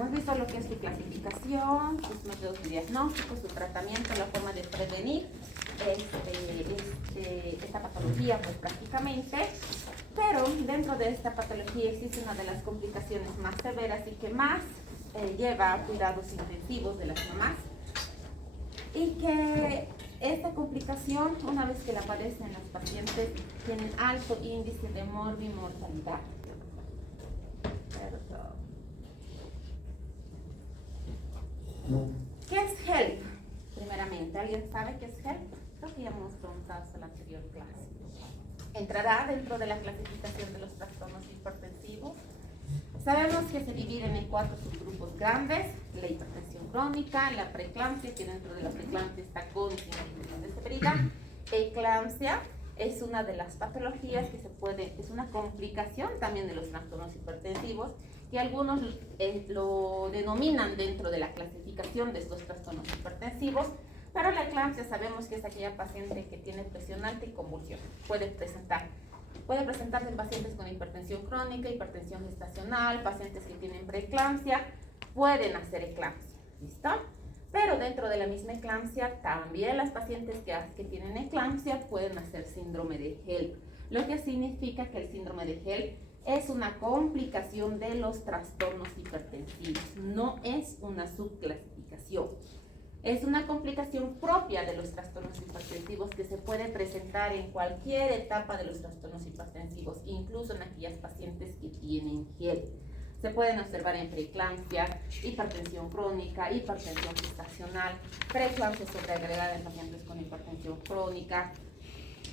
hemos visto lo que es su clasificación, sus métodos de diagnóstico, su tratamiento, la forma de prevenir esta patología, pues prácticamente. Pero dentro de esta patología existe una de las complicaciones más severas y que más lleva a cuidados intensivos de las mamás. Y que esta complicación, una vez que la padecen las pacientes, tienen alto índice de morbimortalidad. ¿Qué es HELP? Primeramente, ¿alguien sabe qué es HELP? Creo que ya hemos preguntado en la anterior clase. Entrará dentro de la clasificación de los trastornos hipertensivos. Sabemos que se dividen en 4 subgrupos grandes: la hipertensión crónica, la preeclampsia, que dentro de la preeclampsia está con síndrome de severidad. Eclampsia es una de las patologías que es una complicación también de los trastornos hipertensivos, que algunos lo denominan dentro de la clasificación de estos trastornos hipertensivos, pero la eclampsia sabemos que es aquella paciente que tiene presión alta y convulsión. Puede presentarse en pacientes con hipertensión crónica, hipertensión gestacional, pacientes que tienen preeclampsia, pueden hacer eclampsia, ¿listo? Pero dentro de la misma eclampsia, también las pacientes que tienen eclampsia pueden hacer síndrome de HELP, lo que significa que el síndrome de HELP es una complicación de los trastornos hipertensivos, no es una subclasificación. Es una complicación propia de los trastornos hipertensivos que se puede presentar en cualquier etapa de los trastornos hipertensivos, incluso en aquellas pacientes que tienen HELP. Se pueden observar en preeclampsia, hipertensión crónica, hipertensión gestacional, preeclampsia sobreagregada en pacientes con hipertensión crónica.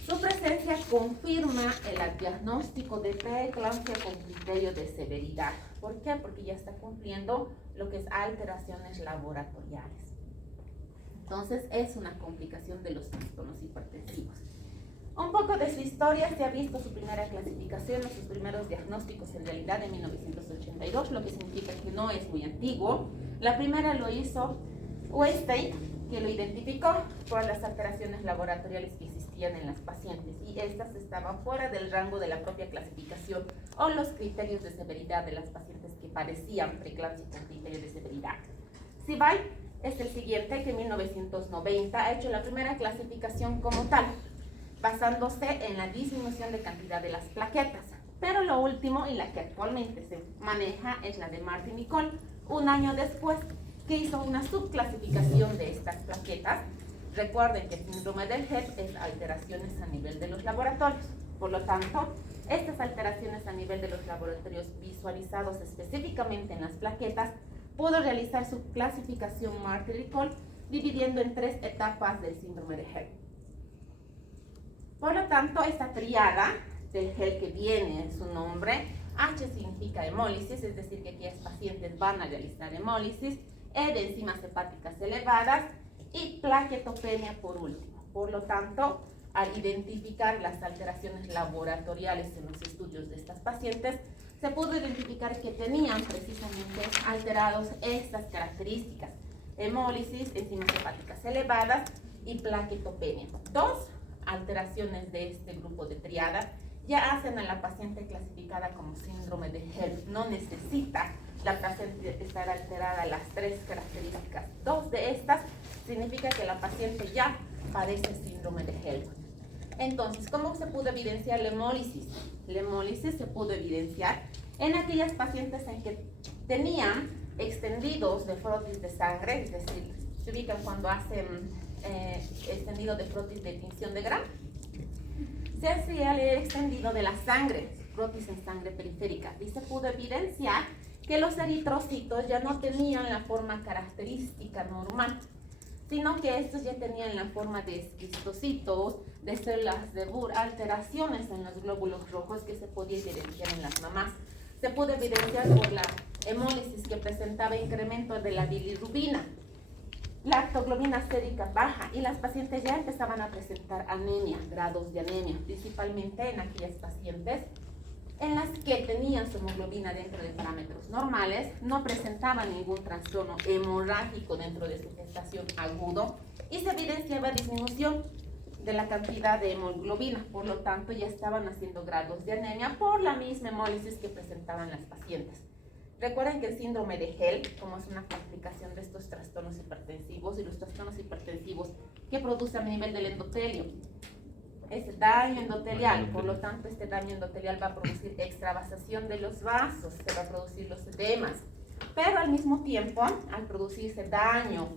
Su presencia confirma el diagnóstico de preeclampsia con criterio de severidad. ¿Por qué? Porque ya está cumpliendo lo que es alteraciones laboratoriales. Entonces, es una complicación de los trastornos hipertensivos. Un poco de su historia: se ha visto su primera clasificación o sus primeros diagnósticos en realidad en 1982, lo que significa que no es muy antiguo. La primera lo hizo Weisstein, que lo identificó por las alteraciones laboratoriales que existían en las pacientes, y estas estaban fuera del rango de la propia clasificación o los criterios de severidad de las pacientes que padecían preeclampsia con criterio de severidad. Sibay es el siguiente, que en 1990 ha hecho la primera clasificación como tal, basándose en la disminución de cantidad de las plaquetas. Pero lo último, y la que actualmente se maneja, es la de Martin y Cole, un año después, que hizo una subclasificación de estas plaquetas. Recuerden que el síndrome del HELP es alteraciones a nivel de los laboratorios. Por lo tanto, estas alteraciones a nivel de los laboratorios visualizados específicamente en las plaquetas, pudo realizar su clasificación Martin y Cole, dividiendo en 3 etapas del síndrome de HELP. Por lo tanto, esta triada del HELP que viene en su nombre, H significa hemólisis, es decir, que aquellas pacientes van a realizar hemólisis, E de enzimas hepáticas elevadas y plaquetopenia por último. Por lo tanto, al identificar las alteraciones laboratoriales en los estudios de estas pacientes, se pudo identificar que tenían precisamente alterados estas características: hemólisis, enzimas hepáticas elevadas y plaquetopenia. 2 alteraciones de este grupo de triada ya hacen a la paciente clasificada como síndrome de HELP. No necesita la paciente estar alterada las 3 características. 2 de estas significa que la paciente ya padece síndrome de HELP. Entonces, ¿cómo se pudo evidenciar la hemólisis? La hemólisis se pudo evidenciar en aquellas pacientes en que tenían extendidos de frotis de sangre, es decir, se ubican cuando hacen extendido de frotis de tinción de Gram. Se hacía el extendido de la sangre, frotis en sangre periférica, y se pudo evidenciar que los eritrocitos ya no tenían la forma característica normal, sino que estos ya tenían la forma de esquistocitos, de células de Burr, alteraciones en los glóbulos rojos que se podía evidenciar en las mamás. Se pudo evidenciar por la hemólisis que presentaba incremento de la bilirrubina, la lactoglobina sérica baja, y las pacientes ya empezaban a presentar anemia, grados de anemia, principalmente en aquellas pacientes en las que tenían su hemoglobina dentro de parámetros normales, no presentaban ningún trastorno hemorrágico dentro de su gestación agudo, y se evidenciaba disminución de la cantidad de hemoglobina. Por lo tanto, ya estaban haciendo grados de anemia por la misma hemólisis que presentaban las pacientes. Recuerden que el síndrome de HELP, como es una complicación de estos trastornos hipertensivos y los trastornos hipertensivos que producen a nivel del endotelio, es daño endotelial, por lo tanto este daño endotelial va a producir extravasación de los vasos, se va a producir los edemas, pero al mismo tiempo, al producirse daño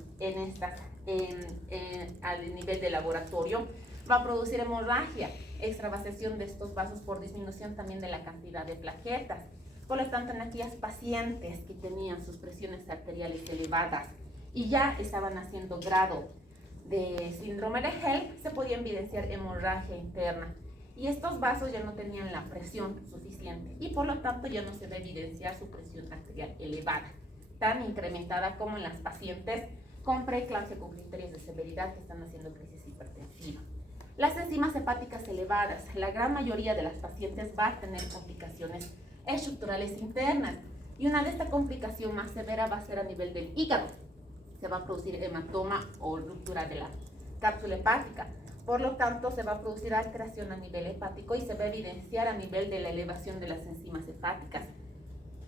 al nivel de laboratorio, va a producir hemorragia, extravasación de estos vasos por disminución también de la cantidad de plaquetas. Por lo tanto, en aquellas pacientes que tenían sus presiones arteriales elevadas y ya estaban haciendo grado de síndrome de HELP, se podía evidenciar hemorragia interna. Y estos vasos ya no tenían la presión suficiente y por lo tanto ya no se va a evidenciar su presión arterial elevada, tan incrementada como en las pacientes con preeclampsia con criterios de severidad que están haciendo crisis hipertensiva. Las enzimas hepáticas elevadas, la gran mayoría de las pacientes va a tener complicaciones estructurales internas y una de estas complicaciones más severa va a ser a nivel del hígado. Se va a producir hematoma o ruptura de la cápsula hepática. Por lo tanto, se va a producir alteración a nivel hepático y se va a evidenciar a nivel de la elevación de las enzimas hepáticas.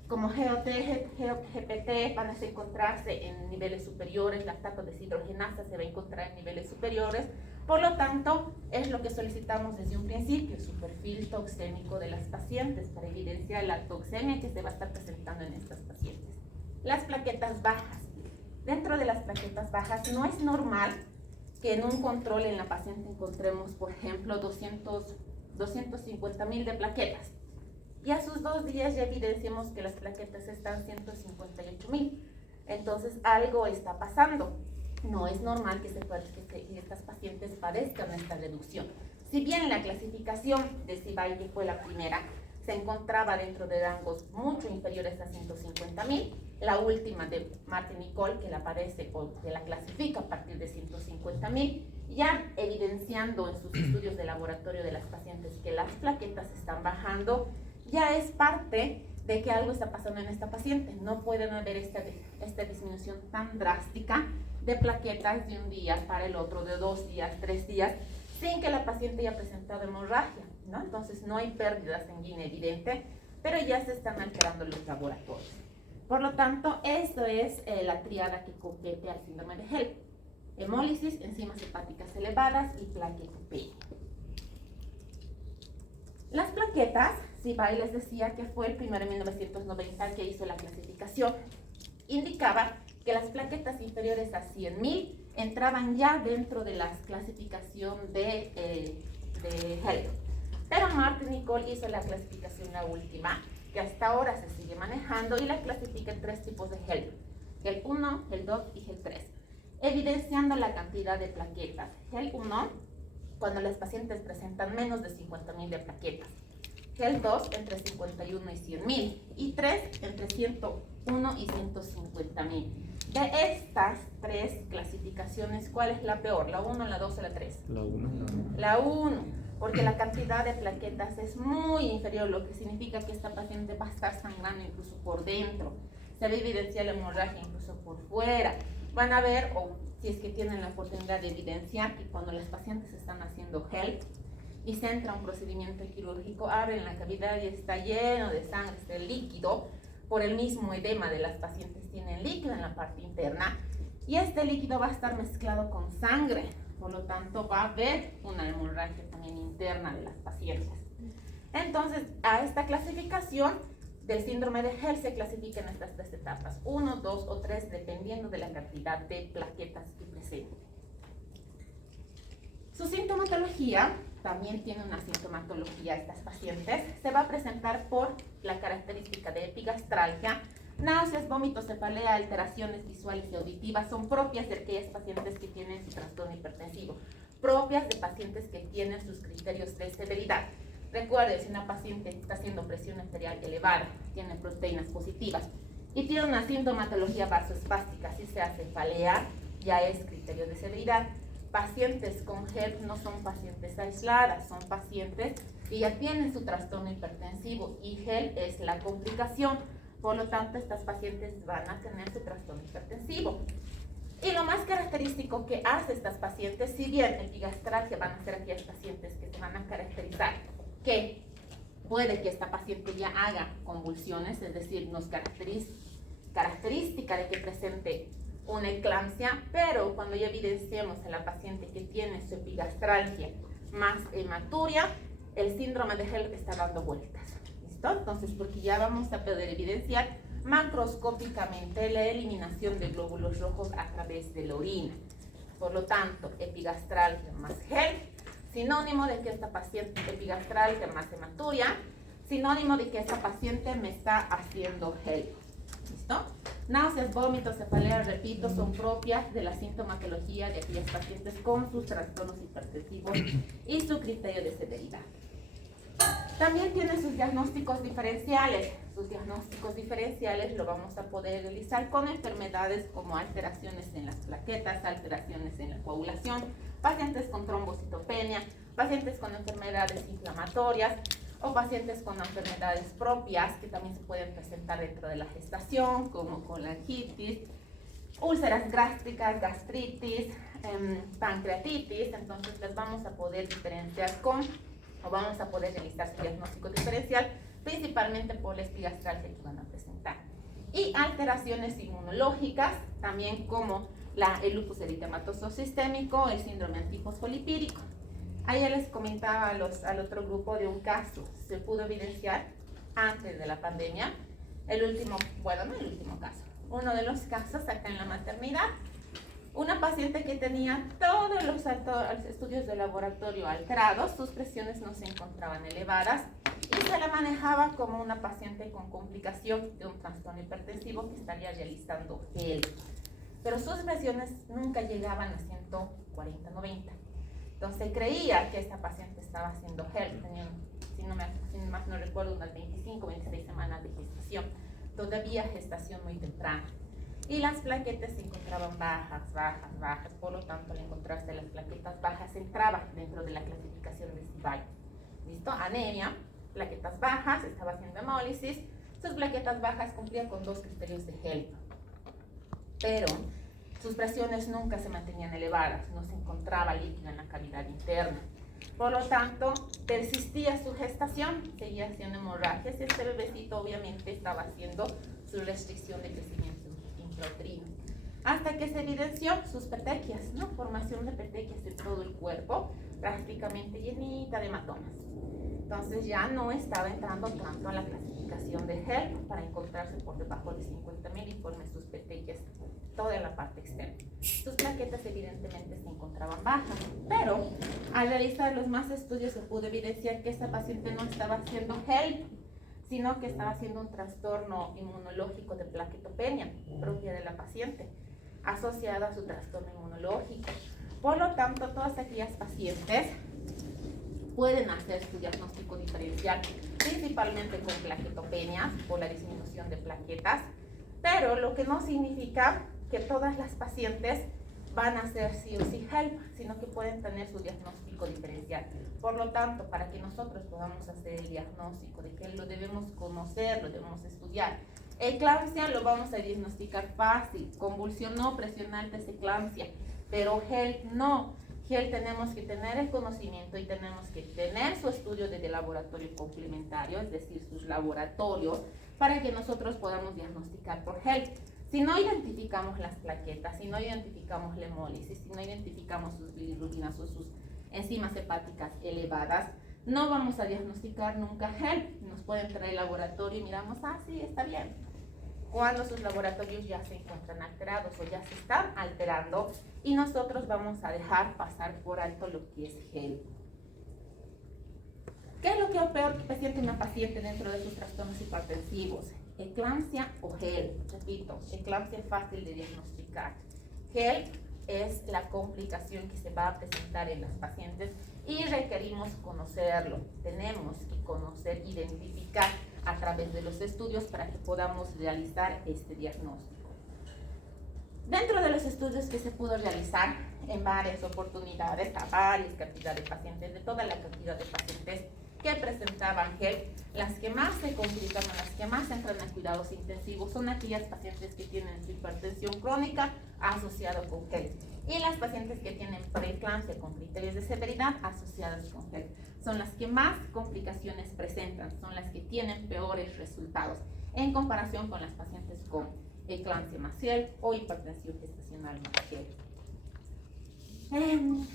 Como GOT, GPT van a encontrarse en niveles superiores, lactato deshidrogenasa se va a encontrar en niveles superiores. Por lo tanto, es lo que solicitamos desde un principio, su perfil toxémico de las pacientes para evidenciar la toxemia que se va a estar presentando en estas pacientes. Las plaquetas bajas. Dentro de las plaquetas bajas no es normal que en un control en la paciente encontremos, por ejemplo, 250.000 de plaquetas. Y a sus 2 días ya evidenciamos que las plaquetas están 158.000. Entonces, algo está pasando. No es normal que estas pacientes padezcan esta reducción. Si bien la clasificación de CIBAI, que fue la primera, se encontraba dentro de rangos mucho inferiores a 150.000, la última de Martin Nicole, que la padece o que la clasifica a partir de 150.000, ya evidenciando en sus estudios de laboratorio de las pacientes que las plaquetas están bajando, ya es parte de que algo está pasando en esta paciente. No pueden haber esta disminución tan drástica de plaquetas de un día para el otro, de 2 días, 3 días, sin que la paciente haya presentado hemorragia, ¿no? Entonces no hay pérdida sanguínea evidente, pero ya se están alterando los laboratorios. Por lo tanto, esto es la triada que compete al síndrome de HELP: hemólisis, enzimas hepáticas elevadas y plaquetopenia. Las plaquetas, CIBAI les decía que fue el primero en 1990 que hizo la clasificación. Indicaba que las plaquetas inferiores a 100.000 entraban ya dentro de la clasificación de HELP. Pero Martin Nicole hizo la clasificación, la última, que hasta ahora se sigue manejando, y la clasifica en 3 tipos de HELP: HELP 1, HELP 2 y HELP 3, evidenciando la cantidad de plaquetas. HELP 1, cuando las pacientes presentan menos de 50.000 de plaquetas; HELP 2, entre 51 y 100.000; y 3, entre 101 y 150.000. De estas 3 clasificaciones, ¿cuál es la peor? ¿La 1, la 2 o la 3? La 1. La 1, porque la cantidad de plaquetas es muy inferior, lo que significa que esta paciente va a estar sangrando incluso por dentro. Se va a evidenciar la hemorragia incluso por fuera. Van a ver, o si es que tienen la oportunidad de evidenciar, que cuando las pacientes están haciendo HELP y se entra un procedimiento quirúrgico, abren la cavidad y está lleno de sangre, este líquido, por el mismo edema de las pacientes tienen líquido en la parte interna, y este líquido va a estar mezclado con sangre, por lo tanto va a haber una hemorragia también interna de las pacientes. Entonces, a esta clasificación del síndrome de HELP se clasifica en estas 3 etapas: 1, 2 o 3, dependiendo de la cantidad de plaquetas que presente. Su sintomatología, también tiene una sintomatología estas pacientes, se va a presentar por la característica de epigastralgia, náuseas, vómitos, cefalea, alteraciones visuales y auditivas. Son propias de aquellas pacientes que tienen su trastorno hipertensivo, propias de pacientes que tienen sus criterios de severidad. Recuerde, si una paciente está haciendo presión arterial elevada, tiene proteínas positivas y tiene una sintomatología vasoespástica, si sea cefalea, ya es criterio de severidad. Pacientes con HELP no son pacientes aisladas, son pacientes que ya tienen su trastorno hipertensivo y HELP es la complicación. Por lo tanto, estas pacientes van a tener su trastorno hipertensivo. Y lo más característico que hace estas pacientes, si bien epigastralgia van a ser aquellas pacientes que se van a caracterizar que puede que esta paciente ya haga convulsiones, es decir, no es característica de que presente una eclampsia, pero cuando ya evidenciamos en la paciente que tiene su epigastralgia más hematuria, el síndrome de HELLP está dando vueltas. ¿Listo? Entonces, porque ya vamos a poder evidenciar macroscópicamente la eliminación de glóbulos rojos a través de la orina. Por lo tanto, epigastralgia más HELP, sinónimo de que esta paciente epigastralgia más hematuria, sinónimo de que esta paciente me está haciendo HELP. ¿Listo? Náuseas, vómitos, cefaleas, repito, son propias de la sintomatología de aquellas pacientes con sus trastornos hipertensivos y su criterio de severidad. También tiene sus diagnósticos diferenciales. Sus diagnósticos diferenciales lo vamos a poder realizar con enfermedades como alteraciones en las plaquetas, alteraciones en la coagulación, pacientes con trombocitopenia, pacientes con enfermedades inflamatorias o pacientes con enfermedades propias que también se pueden presentar dentro de la gestación, como colangitis, úlceras gástricas, gastritis, pancreatitis. Entonces las vamos a poder diferenciar o vamos a poder realizar su diagnóstico diferencial principalmente por la epigastralgia que van a presentar. Y alteraciones inmunológicas, también como el lupus eritematoso sistémico, el síndrome antifosfolipídico. Ayer les comentaba al otro grupo de un caso, se pudo evidenciar antes de la pandemia, uno de los casos acá en la maternidad, una paciente que tenía todos los estudios de laboratorio alterados, sus presiones no se encontraban elevadas y se la manejaba como una paciente con complicación de un trastorno hipertensivo que estaría realizando HELP. Pero sus presiones nunca llegaban a 140-90. Entonces creía que esta paciente estaba haciendo HELP, tenía, si más no recuerdo, unas 25-26 semanas de gestación, todavía gestación muy temprana. Y las plaquetas se encontraban bajas, por lo tanto al encontrarse las plaquetas bajas entraba dentro de la clasificación de CIBAL. ¿Listo? Anemia, plaquetas bajas, estaba haciendo hemólisis, sus plaquetas bajas cumplían con 2 criterios de HELP, pero sus presiones nunca se mantenían elevadas, no se encontraba líquido en la cavidad interna. Por lo tanto, persistía su gestación, seguía haciendo hemorragias y este bebecito obviamente estaba haciendo su restricción de crecimiento intrauterino. Hasta que se evidenció sus petequias, ¿no? Formación de petequias en todo el cuerpo, prácticamente llenita de hematomas. Entonces ya no estaba entrando tanto a la clasificación de HELP para encontrarse por debajo de 50.000 informes sus petequias, toda la parte externa. Sus plaquetas evidentemente se encontraban bajas, pero al realizar los más estudios se pudo evidenciar que esta paciente no estaba haciendo HELP, sino que estaba haciendo un trastorno inmunológico de plaquetopenia propia de la paciente, asociada a su trastorno inmunológico. Por lo tanto, todas aquellas pacientes pueden hacer su diagnóstico diferencial, principalmente con plaquetopenias, por la disminución de plaquetas, pero lo que no significa que todas las pacientes van a hacer sí o sí HELP, sino que pueden tener su diagnóstico diferencial. Por lo tanto, para que nosotros podamos hacer el diagnóstico de que lo debemos conocer, lo debemos estudiar. Eclampsia lo vamos a diagnosticar fácil, convulsión no, presión alta es eclampsia, pero HELP no. HELP tenemos que tener el conocimiento y tenemos que tener su estudio de laboratorio complementario, es decir, sus laboratorios, para que nosotros podamos diagnosticar por HELP. Si no identificamos las plaquetas, si no identificamos la hemólisis, si no identificamos sus bilirrubinas o sus enzimas hepáticas elevadas, no vamos a diagnosticar nunca HELP. Nos pueden traer el laboratorio y miramos, sí, está bien. Cuando sus laboratorios ya se encuentran alterados o ya se están alterando y nosotros vamos a dejar pasar por alto lo que es HELP. ¿Qué es lo que es peor que presente una paciente dentro de sus trastornos hipertensivos? Eclampsia o HELP. Repito, eclampsia es fácil de diagnosticar. HELP es la complicación que se va a presentar en las pacientes y requerimos conocerlo. Tenemos que conocer, identificar a través de los estudios para que podamos realizar este diagnóstico. Dentro de los estudios que se pudo realizar en varias oportunidades a varias cantidades de pacientes, de toda la cantidad de pacientes que presentaban HELP, las que más se complican o las que más entran a cuidados intensivos son aquellas pacientes que tienen su hipertensión crónica asociada con HELP y las pacientes que tienen preeclampsia con criterios de severidad asociadas con HELP. Son las que más complicaciones presentan, son las que tienen peores resultados en comparación con las pacientes con eclampsia más HELP o hipertensión gestacional más HELP.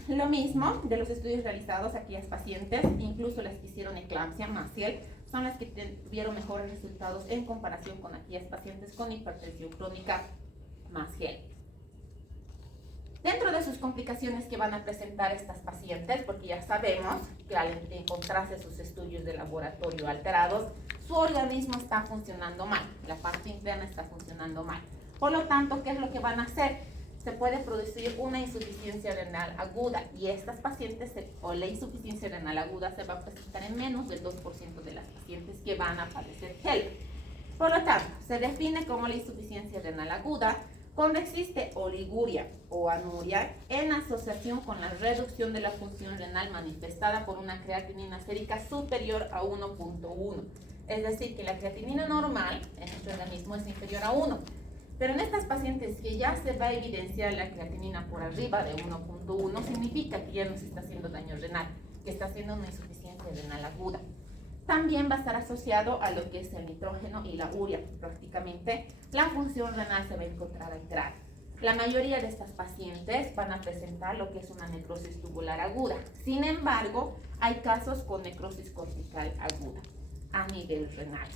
Lo mismo de los estudios realizados, aquellas pacientes, incluso las que hicieron eclampsia más HELP, son las que tuvieron mejores resultados en comparación con aquellas pacientes con hipertensión crónica más HELP. Dentro de sus complicaciones que van a presentar estas pacientes, porque ya sabemos que al encontrarse sus estudios de laboratorio alterados, su organismo está funcionando mal, la parte interna está funcionando mal. Por lo tanto, ¿qué es lo que van a hacer? Se puede producir una insuficiencia renal aguda y estas pacientes, o la insuficiencia renal aguda se va a presentar en menos del 2% de las pacientes que van a padecer HELP. Por lo tanto, se define como la insuficiencia renal aguda cuando existe oliguria o anuria en asociación con la reducción de la función renal manifestada por una creatinina sérica superior a 1.1. Es decir, que la creatinina normal en nuestro organismo es inferior a 1. Pero en estas pacientes que ya se va a evidenciar la creatinina por arriba de 1.1, significa que ya no se está haciendo daño renal, que está haciendo una insuficiencia renal aguda. También va a estar asociado a lo que es el nitrógeno y la urea. Prácticamente la función renal se va a encontrar alterada. La mayoría de estas pacientes van a presentar lo que es una necrosis tubular aguda. Sin embargo, hay casos con necrosis cortical aguda a nivel renal.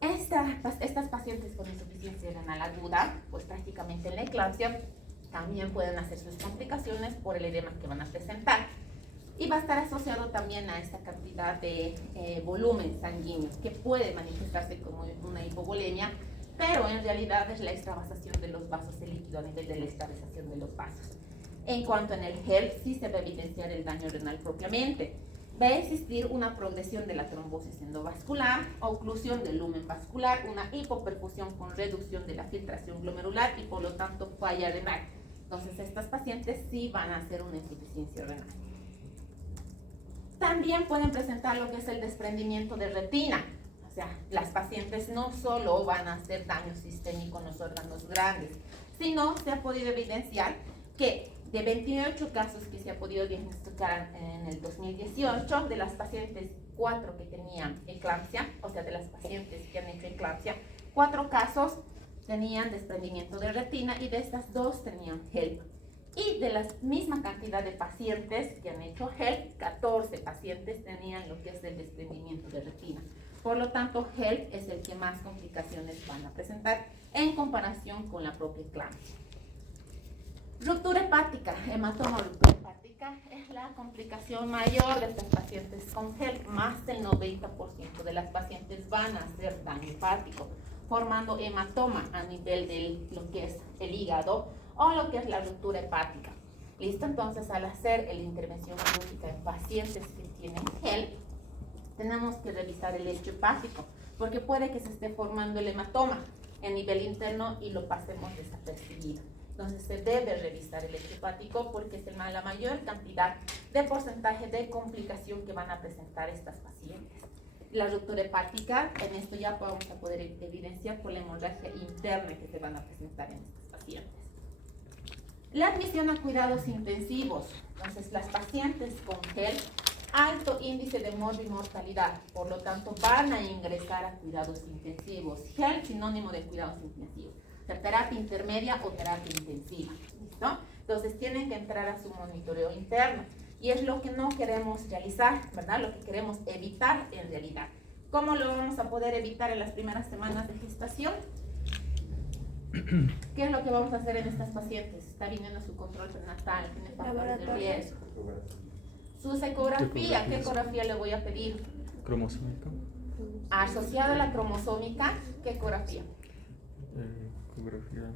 Estas pacientes con insuficiencia renal aguda, pues prácticamente en la eclampsia, también pueden hacer sus complicaciones por el edema que van a presentar. Y va a estar asociado también a esta cantidad de volumen sanguíneo, que puede manifestarse como una hipovolemia, pero en realidad es la extravasación de los vasos de líquido a nivel de la extravasación de los vasos. En cuanto en el HELP, sí se va a evidenciar el daño renal propiamente. Va a existir una progresión de la trombosis endovascular, oclusión del lumen vascular, una hipoperfusión con reducción de la filtración glomerular y por lo tanto falla renal. Entonces estas pacientes sí van a hacer una insuficiencia renal. También pueden presentar lo que es el desprendimiento de retina. O sea, las pacientes no solo van a hacer daño sistémico en los órganos grandes, sino se ha podido evidenciar que de 28 casos que se ha podido diagnosticar en el 2018, de las pacientes 4 que tenían eclampsia, o sea, de las pacientes que han hecho eclampsia, 4 casos tenían desprendimiento de retina y de estas 2 tenían HELP. Y de la misma cantidad de pacientes que han hecho HELP, 14 pacientes tenían lo que es el desprendimiento de retina. Por lo tanto, HELP es el que más complicaciones van a presentar en comparación con la propia eclampsia. Ruptura hepática, hematoma ruptura hepática es la complicación mayor de estas pacientes con HELP. Más del 90% de las pacientes van a hacer daño hepático, formando hematoma a nivel de lo que es el hígado o lo que es la ruptura hepática. ¿Listo? Entonces, al hacer la intervención quirúrgica en pacientes que tienen HELP, tenemos que revisar el lecho hepático, porque puede que se esté formando el hematoma a nivel interno y lo pasemos desapercibido. Entonces se debe revisar el lecho hepático porque es la mayor cantidad de porcentaje de complicación que van a presentar estas pacientes. La ruptura hepática, en esto ya vamos a poder evidenciar por la hemorragia interna que se van a presentar en estas pacientes. La admisión a cuidados intensivos. Entonces las pacientes con HELP, alto índice de morbimortalidad, por lo tanto van a ingresar a cuidados intensivos. HELP sinónimo de cuidados intensivos. Terapia intermedia o terapia intensiva, ¿listo? Entonces tienen que entrar a su monitoreo interno y es lo que no queremos realizar, ¿verdad? Lo que queremos evitar en realidad. ¿Cómo lo vamos a poder evitar en las primeras semanas de gestación? ¿Qué es lo que vamos a hacer en estas pacientes? Está viniendo su control prenatal, tiene factores de riesgo. Su ecografía, ¿qué ecografía le voy a pedir? Cromosómica. Asociada a la cromosómica, ¿qué ecografía? Ecografía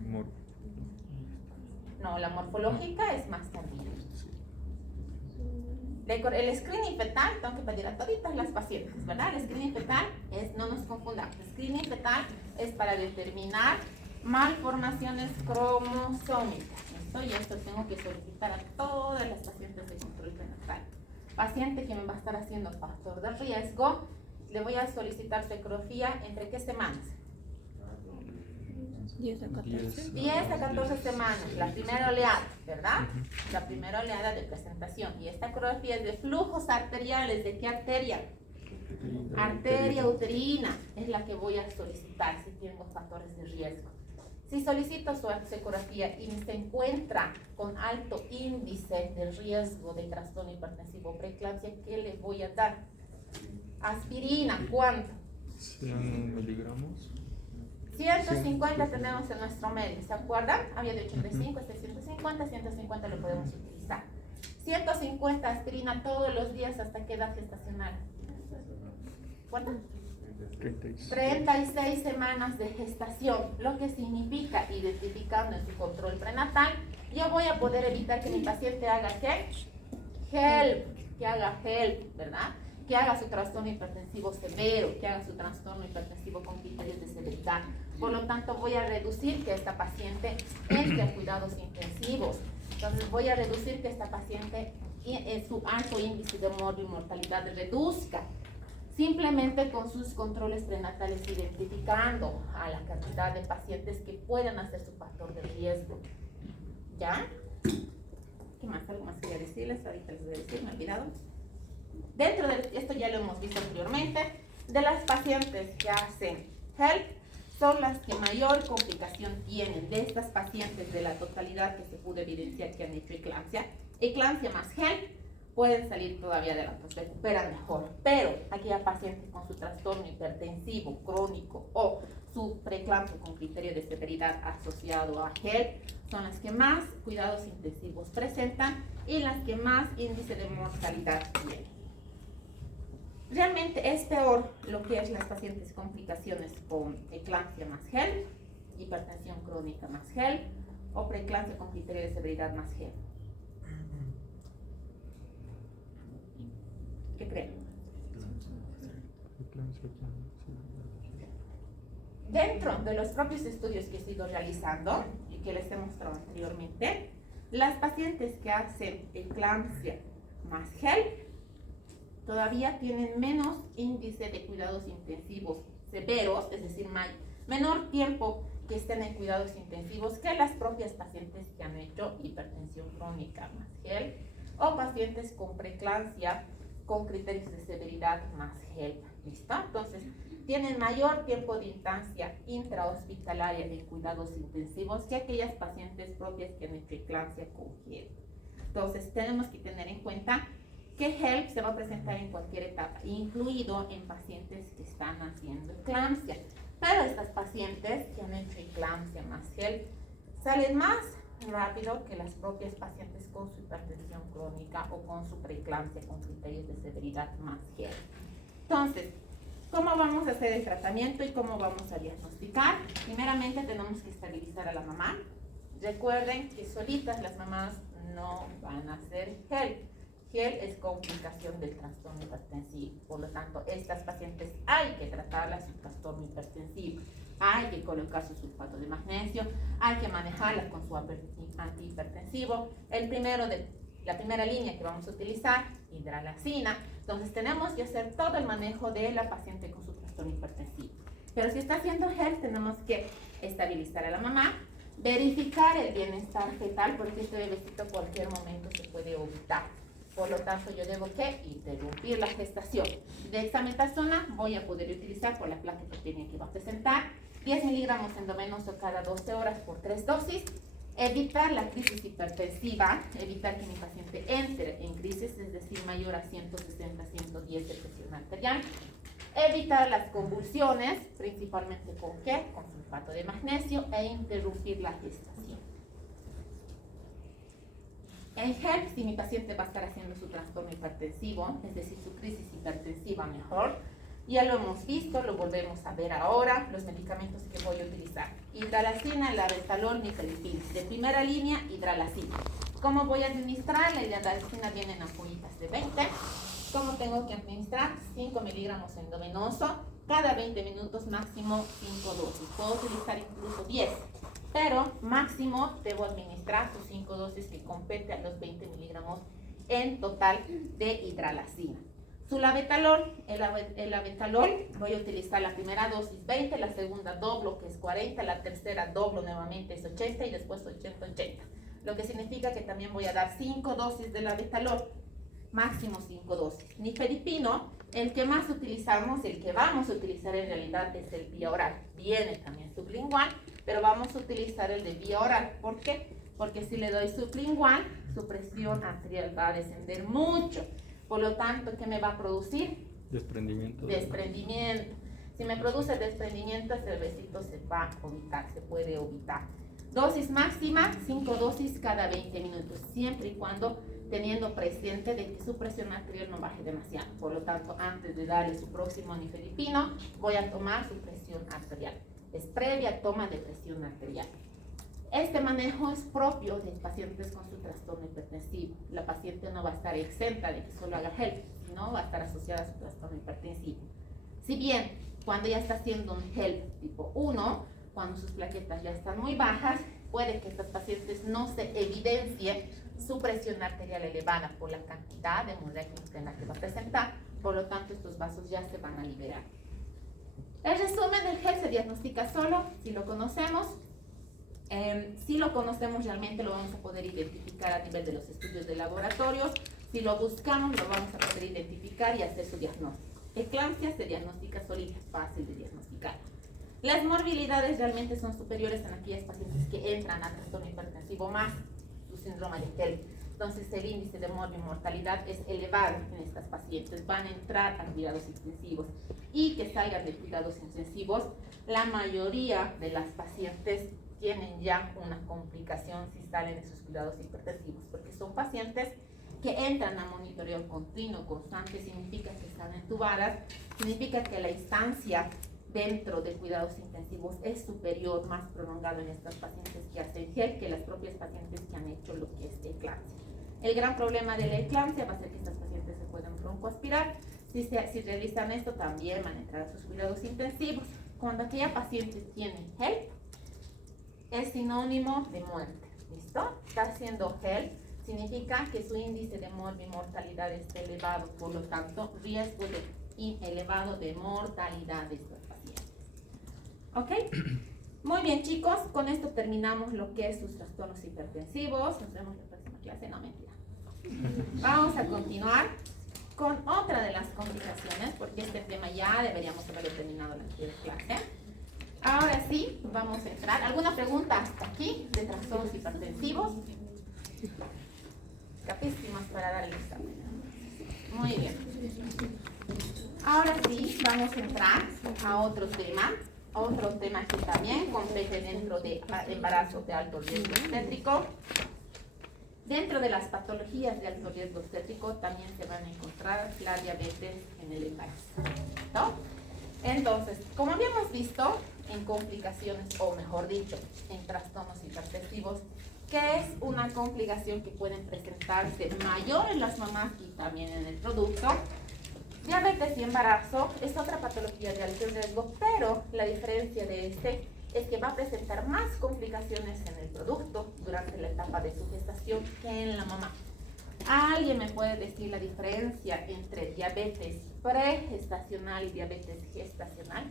No, la morfológica es más tardía. El screening fetal, tengo que pedir a toditas las pacientes, ¿verdad? El screening fetal es, no nos confundamos, el screening fetal es para determinar malformaciones cromosómicas, ¿listo? Y esto tengo que solicitar a todas las pacientes de control prenatal. paciente que me va a estar haciendo factor de riesgo, le voy a solicitar su ecografía entre qué semanas. 10 a 14. 10 a 14 semanas, la primera oleada, ¿verdad? La primera oleada de presentación. Y esta ecografía es de flujos arteriales. ¿De qué arteria? Arteria uterina es la que voy a solicitar si tengo factores de riesgo. Si solicito su ecografía y se encuentra con alto índice de riesgo de trastorno hipertensivo preeclampsia, ¿qué le voy a dar? Aspirina, ¿cuánto? 100 miligramos. 150 tenemos en nuestro medio, ¿se acuerdan? Había de 85, este 150 lo podemos utilizar. 150 aspirina todos los días, ¿hasta qué edad gestacional? ¿Cuánto? 36 semanas de gestación, lo que significa, identificando en su control prenatal, yo voy a poder evitar que mi paciente haga ¿qué? Que haga HELP, ¿verdad? Que haga su trastorno hipertensivo severo, que haga su trastorno hipertensivo con criterios de severidad. Por lo tanto, voy a reducir que esta paciente entre a cuidados intensivos. Entonces, voy a reducir que esta paciente, su alto índice de mortalidad reduzca. Simplemente con sus controles prenatales, identificando a la cantidad de pacientes que puedan hacer su factor de riesgo. ¿Ya? ¿Qué más? ¿Algo más quería decirles? Ahorita les voy a decir, me he olvidado. Dentro de esto ya lo hemos visto anteriormente, de las pacientes que hacen HELP, son las que mayor complicación tienen. De estas pacientes, de la totalidad que se pudo evidenciar que han hecho eclampsia más HELP, pueden salir todavía de la se recuperan mejor. Pero aquellas pacientes con su trastorno hipertensivo crónico o su preeclampsia con criterio de severidad asociado a HELP son las que más cuidados intensivos presentan y las que más índice de mortalidad tienen. Realmente es peor lo que es las pacientes con complicaciones con eclampsia más HELP, hipertensión crónica más HELP o preeclampsia con criterio de severidad más HELP. ¿Qué creen? Dentro de los propios estudios que he ido realizando y que les he mostrado anteriormente, las pacientes que hacen eclampsia más HELP todavía tienen menos índice de cuidados intensivos severos, es decir, menor tiempo que estén en cuidados intensivos que las propias pacientes que han hecho hipertensión crónica más HELP o pacientes con preeclampsia con criterios de severidad más HELP. ¿Listo? Entonces, tienen mayor tiempo de instancia intrahospitalaria en cuidados intensivos que aquellas pacientes propias que han hecho eclampsia con HELP. Entonces, tenemos que tener en cuenta que HELP se va a presentar en cualquier etapa, incluido en pacientes que están haciendo eclampsia. Pero estas pacientes que han hecho eclampsia más HELP salen más rápido que las propias pacientes con su hipertensión crónica o con su preeclampsia con criterios de severidad más HELP. Entonces, ¿cómo vamos a hacer el tratamiento y cómo vamos a diagnosticar? Primeramente tenemos que estabilizar a la mamá. Recuerden que solitas las mamás no van a hacer HELP. HELP es complicación del trastorno hipertensivo. Por lo tanto, estas pacientes hay que tratarlas su trastorno hipertensivo. Hay que colocar su sulfato de magnesio, hay que manejarla con su antihipertensivo. La primera línea que vamos a utilizar, hidralazina. Entonces tenemos que hacer todo el manejo de la paciente con su trastorno hipertensivo. Pero si está haciendo HELP, tenemos que estabilizar a la mamá, verificar el bienestar fetal, porque este bebecito en cualquier momento se puede ovitar. Por lo tanto, yo debo que interrumpir la gestación. Dexametasona voy a poder utilizar por la placa que va a presentar. 10 miligramos endovenoso cada 12 horas por 3 dosis. Evitar la crisis hipertensiva, evitar que mi paciente entre en crisis, es decir, mayor a 160, 110 de presión arterial. Evitar las convulsiones, principalmente ¿con qué? Con sulfato de magnesio, e interrumpir la gestación. En HELP, si mi paciente va a estar haciendo su trastorno hipertensivo, es decir, su crisis hipertensiva mejor, ya lo hemos visto, lo volvemos a ver ahora, los medicamentos que voy a utilizar. Hidralazina, labetalol, nifedipin. De primera línea, hidralazina. ¿Cómo voy a administrar? La hidralazina viene en ampollitas de 20. ¿Cómo tengo que administrar? 5 miligramos endovenoso, cada 20 minutos máximo 5 dosis. Puedo utilizar incluso 10. Pero máximo debo administrar sus 5 dosis que compete a los 20 miligramos en total de hidralazina. Su labetalol, el labetalol, voy a utilizar la primera dosis 20, la segunda doblo que es 40, la tercera doblo nuevamente es 80 y después 80-80. Lo que significa que también voy a dar 5 dosis de labetalol, máximo 5 dosis. Nifedipino, el que más utilizamos, el que vamos a utilizar en realidad es el vía oral. Viene también sublingual, pero vamos a utilizar el de vía oral. ¿Por qué? Porque si le doy sublingual, su presión arterial va a descender mucho. Por lo tanto, ¿qué me va a producir? Desprendimiento. Desprendimiento. Si me produce desprendimiento, el besito se va a ovitar, se puede ovitar. Dosis máxima, 5 dosis cada 20 minutos, siempre y cuando teniendo presente de que su presión arterial no baje demasiado. Por lo tanto, antes de darle su próximo nifedipino, voy a tomar su presión arterial. Es previa toma de presión arterial. Este manejo es propio de pacientes con su trastorno hipertensivo. La paciente no va a estar exenta de que solo haga HELP, sino va a estar asociada a su trastorno hipertensivo. Si bien, cuando ya está haciendo un HELP tipo 1, cuando sus plaquetas ya están muy bajas, puede que estas pacientes no se evidencie su presión arterial elevada por la cantidad de moléculas que va a presentar, por lo tanto estos vasos ya se van a liberar. El resumen del HELP se diagnostica solo si lo conocemos. Si lo conocemos realmente lo vamos a poder identificar a nivel de los estudios de laboratorio. Si lo buscamos lo vamos a poder identificar y hacer su diagnóstico. Eclampsia se diagnostica solita, es fácil de diagnosticar. Las morbilidades realmente son superiores en aquellas pacientes que entran a trastorno hipertensivo más su síndrome de HELP. Entonces el índice de mortalidad es elevado en estas pacientes. Van a entrar a cuidados intensivos y que salgan de cuidados intensivos. La mayoría de las pacientes tienen ya una complicación si salen de sus cuidados hipertensivos, porque son pacientes que entran a monitoreo continuo, constante, significa que están entubadas, significa que la instancia dentro de cuidados intensivos es superior, más prolongado en estas pacientes que hacen HELP que las propias pacientes que han hecho lo que es eclampsia. El gran problema de la eclampsia va a ser que estas pacientes se pueden broncoaspirar. Si realizan esto, también van a entrar a sus cuidados intensivos. Cuando aquella paciente tiene HELP, es sinónimo de muerte. ¿Listo? Está haciendo HELP, significa que su índice de mortalidad está elevado, por lo tanto, riesgo elevado de mortalidad de estos pacientes. ¿Ok? Muy bien, chicos, con esto terminamos lo que es sus trastornos hipertensivos. Nos vemos en la próxima clase. No, mentira. Vamos a continuar con otra de las complicaciones, porque este tema ya deberíamos haberlo terminado en la anterior clase. Ahora sí, vamos a entrar. ¿Alguna pregunta hasta aquí de trastornos hipertensivos? Capísimas para dar el examen. Muy bien. Ahora sí, vamos a entrar a otro tema que también compete dentro de embarazo de alto riesgo obstétrico. Dentro de las patologías de alto riesgo obstétrico también se van a encontrar la diabetes en el embarazo, ¿no? Entonces, como habíamos visto en complicaciones, o mejor dicho, en trastornos hipertensivos, que es una complicación que pueden presentarse mayor en las mamás y también en el producto. Diabetes y embarazo es otra patología de alto riesgo, pero la diferencia de este es que va a presentar más complicaciones en el producto durante la etapa de su gestación que en la mamá. ¿Alguien me puede decir la diferencia entre diabetes pregestacional y diabetes gestacional?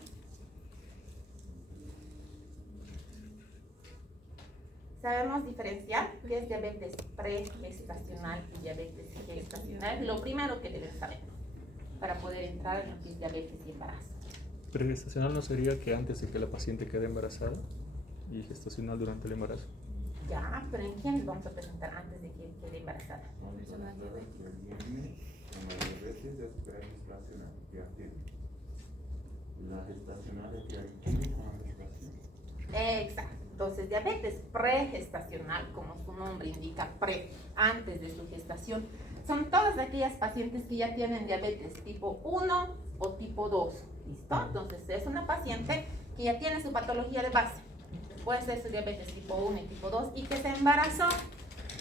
¿Sabemos diferenciar qué es diabetes pregestacional y diabetes gestacional? Lo primero que deben saber para poder entrar en lo que es diabetes y embarazo. Pregestacional no sería que antes de que la paciente quede embarazada, y gestacional durante el embarazo. Ya, pero ¿en quién vamos a presentar antes de que quede embarazada? La diabetes es pregestacional, ya tiene. La gestacional es que hay una gestación. Exacto. Entonces, diabetes pregestacional, como su nombre indica, antes de su gestación, son todas aquellas pacientes que ya tienen diabetes tipo 1 o tipo 2. ¿Listo? Entonces, es una paciente que ya tiene su patología de base. Puede ser su diabetes tipo 1 y tipo 2 y que se embarazó.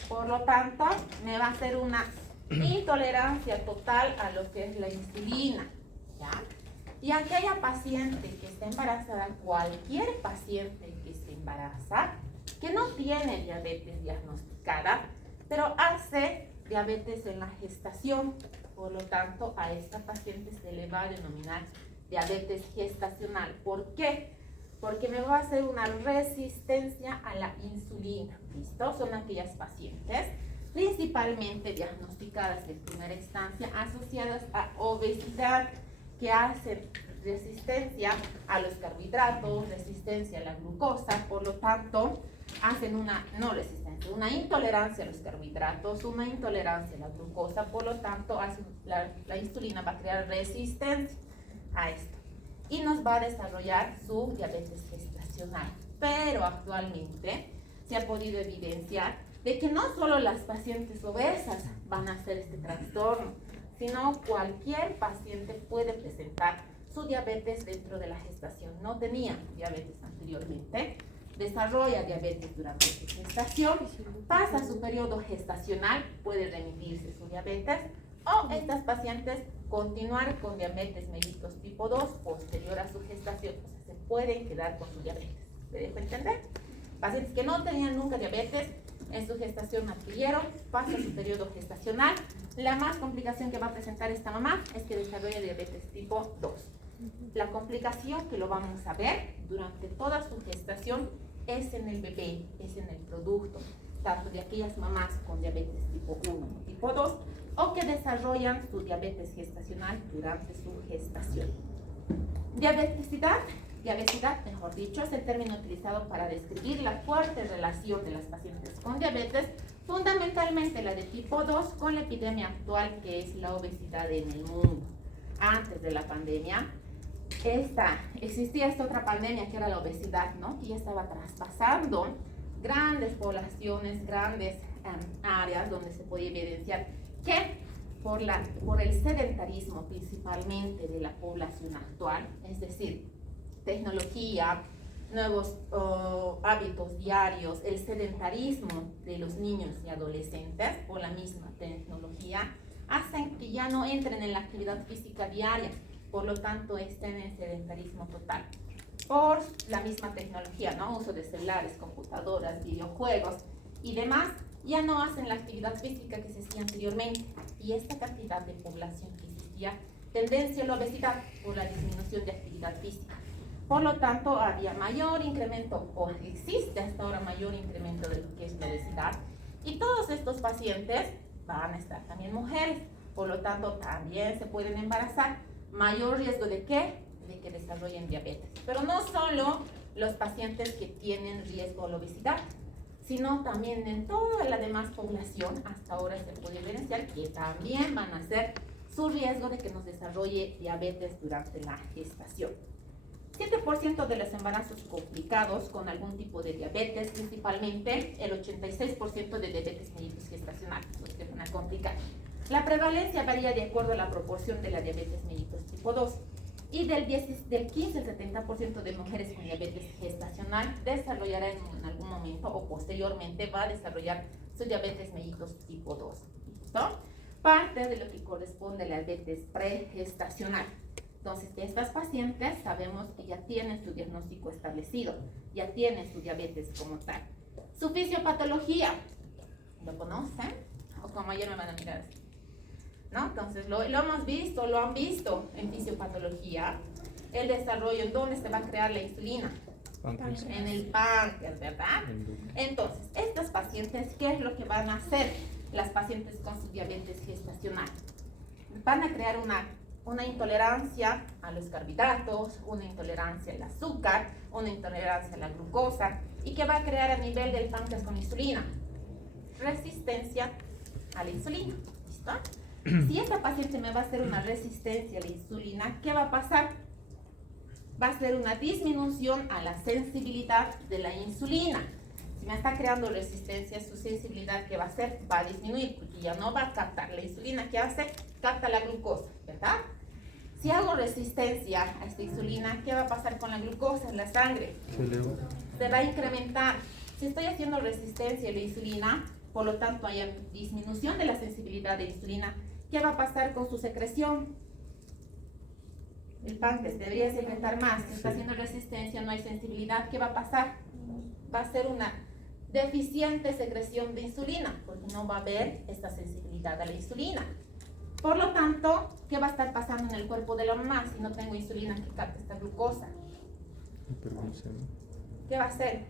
Por lo tanto, me va a hacer una intolerancia total a lo que es la insulina. ¿Ya? Y aquella paciente que está embarazada, cualquier paciente que se embaraza, que no tiene diabetes diagnosticada, pero hace diabetes en la gestación. Por lo tanto, a esta paciente se le va a denominar diabetes gestacional. ¿Por qué? Porque me va a hacer una resistencia a la insulina. ¿Listo? Son aquellas pacientes principalmente diagnosticadas en primera instancia asociadas a obesidad, que hacen resistencia a los carbohidratos, resistencia a la glucosa. Por lo tanto, hacen una intolerancia a los carbohidratos, una intolerancia a la glucosa. Por lo tanto, la insulina va a crear resistencia a esto y nos va a desarrollar su diabetes gestacional. Pero actualmente se ha podido evidenciar de que no solo las pacientes obesas van a hacer este trastorno, sino cualquier paciente puede presentar su diabetes dentro de la gestación. No tenía diabetes anteriormente, desarrolla diabetes durante su gestación, pasa su periodo gestacional, puede remitirse su diabetes, o estas pacientes continuar con diabetes mellitus tipo 2 posterior a su gestación. O sea, se pueden quedar con su diabetes. ¿Me dejo entender? Pacientes que no tenían nunca diabetes, en su gestación adquirieron, pasa su periodo gestacional. La más complicación que va a presentar esta mamá es que desarrolla diabetes tipo 2. La complicación que lo vamos a ver durante toda su gestación es en el bebé, es en el producto, tanto de aquellas mamás con diabetes tipo 1 o tipo 2, o que desarrollan su diabetes gestacional durante su gestación. Diabesidad, mejor dicho, es el término utilizado para describir la fuerte relación de las pacientes con diabetes, fundamentalmente la de tipo 2, con la epidemia actual que es la obesidad en el mundo. Antes de la pandemia, existía esta otra pandemia que era la obesidad, ¿no? Que ya estaba traspasando grandes poblaciones, grandes áreas donde se podía evidenciar que por el sedentarismo principalmente de la población actual, es decir, tecnología, nuevos hábitos diarios, el sedentarismo de los niños y adolescentes por la misma tecnología, hacen que ya no entren en la actividad física diaria, por lo tanto estén en sedentarismo total. Por la misma tecnología, ¿no? Uso de celulares, computadoras, videojuegos y demás, ya no hacen la actividad física que se hacía anteriormente. Y esta cantidad de población que existía, tendencia a la obesidad por la disminución de actividad física. Por lo tanto, había mayor incremento, o existe hasta ahora mayor incremento de lo que es la obesidad. Y todos estos pacientes van a estar también mujeres, por lo tanto, también se pueden embarazar. Mayor riesgo de ¿qué? De que desarrollen diabetes. Pero no solo los pacientes que tienen riesgo a la obesidad, sino también en toda la demás población, hasta ahora se puede evidenciar que también van a ser su riesgo de que nos desarrolle diabetes durante la gestación. 7% de los embarazos complicados con algún tipo de diabetes, principalmente el 86% de diabetes mellitus gestacional, los que van a complicar. La prevalencia varía de acuerdo a la proporción de la diabetes mellitus tipo 2 y del 15 al 70% de mujeres con diabetes gestacional desarrollará en algún momento o posteriormente va a desarrollar su diabetes mellitus tipo 2. ¿Listo? Parte de lo que corresponde a la diabetes pregestacional. Entonces, estas pacientes sabemos que ya tienen su diagnóstico establecido, ya tienen su diabetes como tal. Su fisiopatología, ¿lo conocen? O como ayer me van a mirar así, ¿no? Entonces, lo hemos visto, lo han visto en fisiopatología, el desarrollo, ¿en dónde se va a crear la insulina? Páncreas. En el páncreas, ¿verdad? Entonces, estas pacientes, ¿qué es lo que van a hacer las pacientes con su diabetes gestacional? Van a crear una intolerancia a los carbohidratos, una intolerancia al azúcar, una intolerancia a la glucosa. ¿Y qué va a crear a nivel del páncreas con insulina? Resistencia a la insulina. ¿Listo? Si esta paciente me va a hacer una resistencia a la insulina, ¿qué va a pasar? Va a ser una disminución a la sensibilidad de la insulina. Si me está creando resistencia, su sensibilidad, ¿qué va a hacer? Va a disminuir, porque ya no va a captar la insulina. ¿Qué hace? Capta la glucosa, ¿verdad? Si hago resistencia a esta insulina, ¿qué va a pasar con la glucosa en la sangre? Se va a incrementar. Si estoy haciendo resistencia a la insulina, por lo tanto hay disminución de la sensibilidad de la insulina, ¿qué va a pasar con su secreción? El páncreas debería secretar más. Si está haciendo resistencia, no hay sensibilidad, ¿qué va a pasar? Va a ser una deficiente secreción de insulina, porque no va a haber esta sensibilidad a la insulina. Por lo tanto, ¿qué va a estar pasando en el cuerpo de la mamá si no tengo insulina que capte esta glucosa? Hiperglucemia. ¿Qué va a hacer?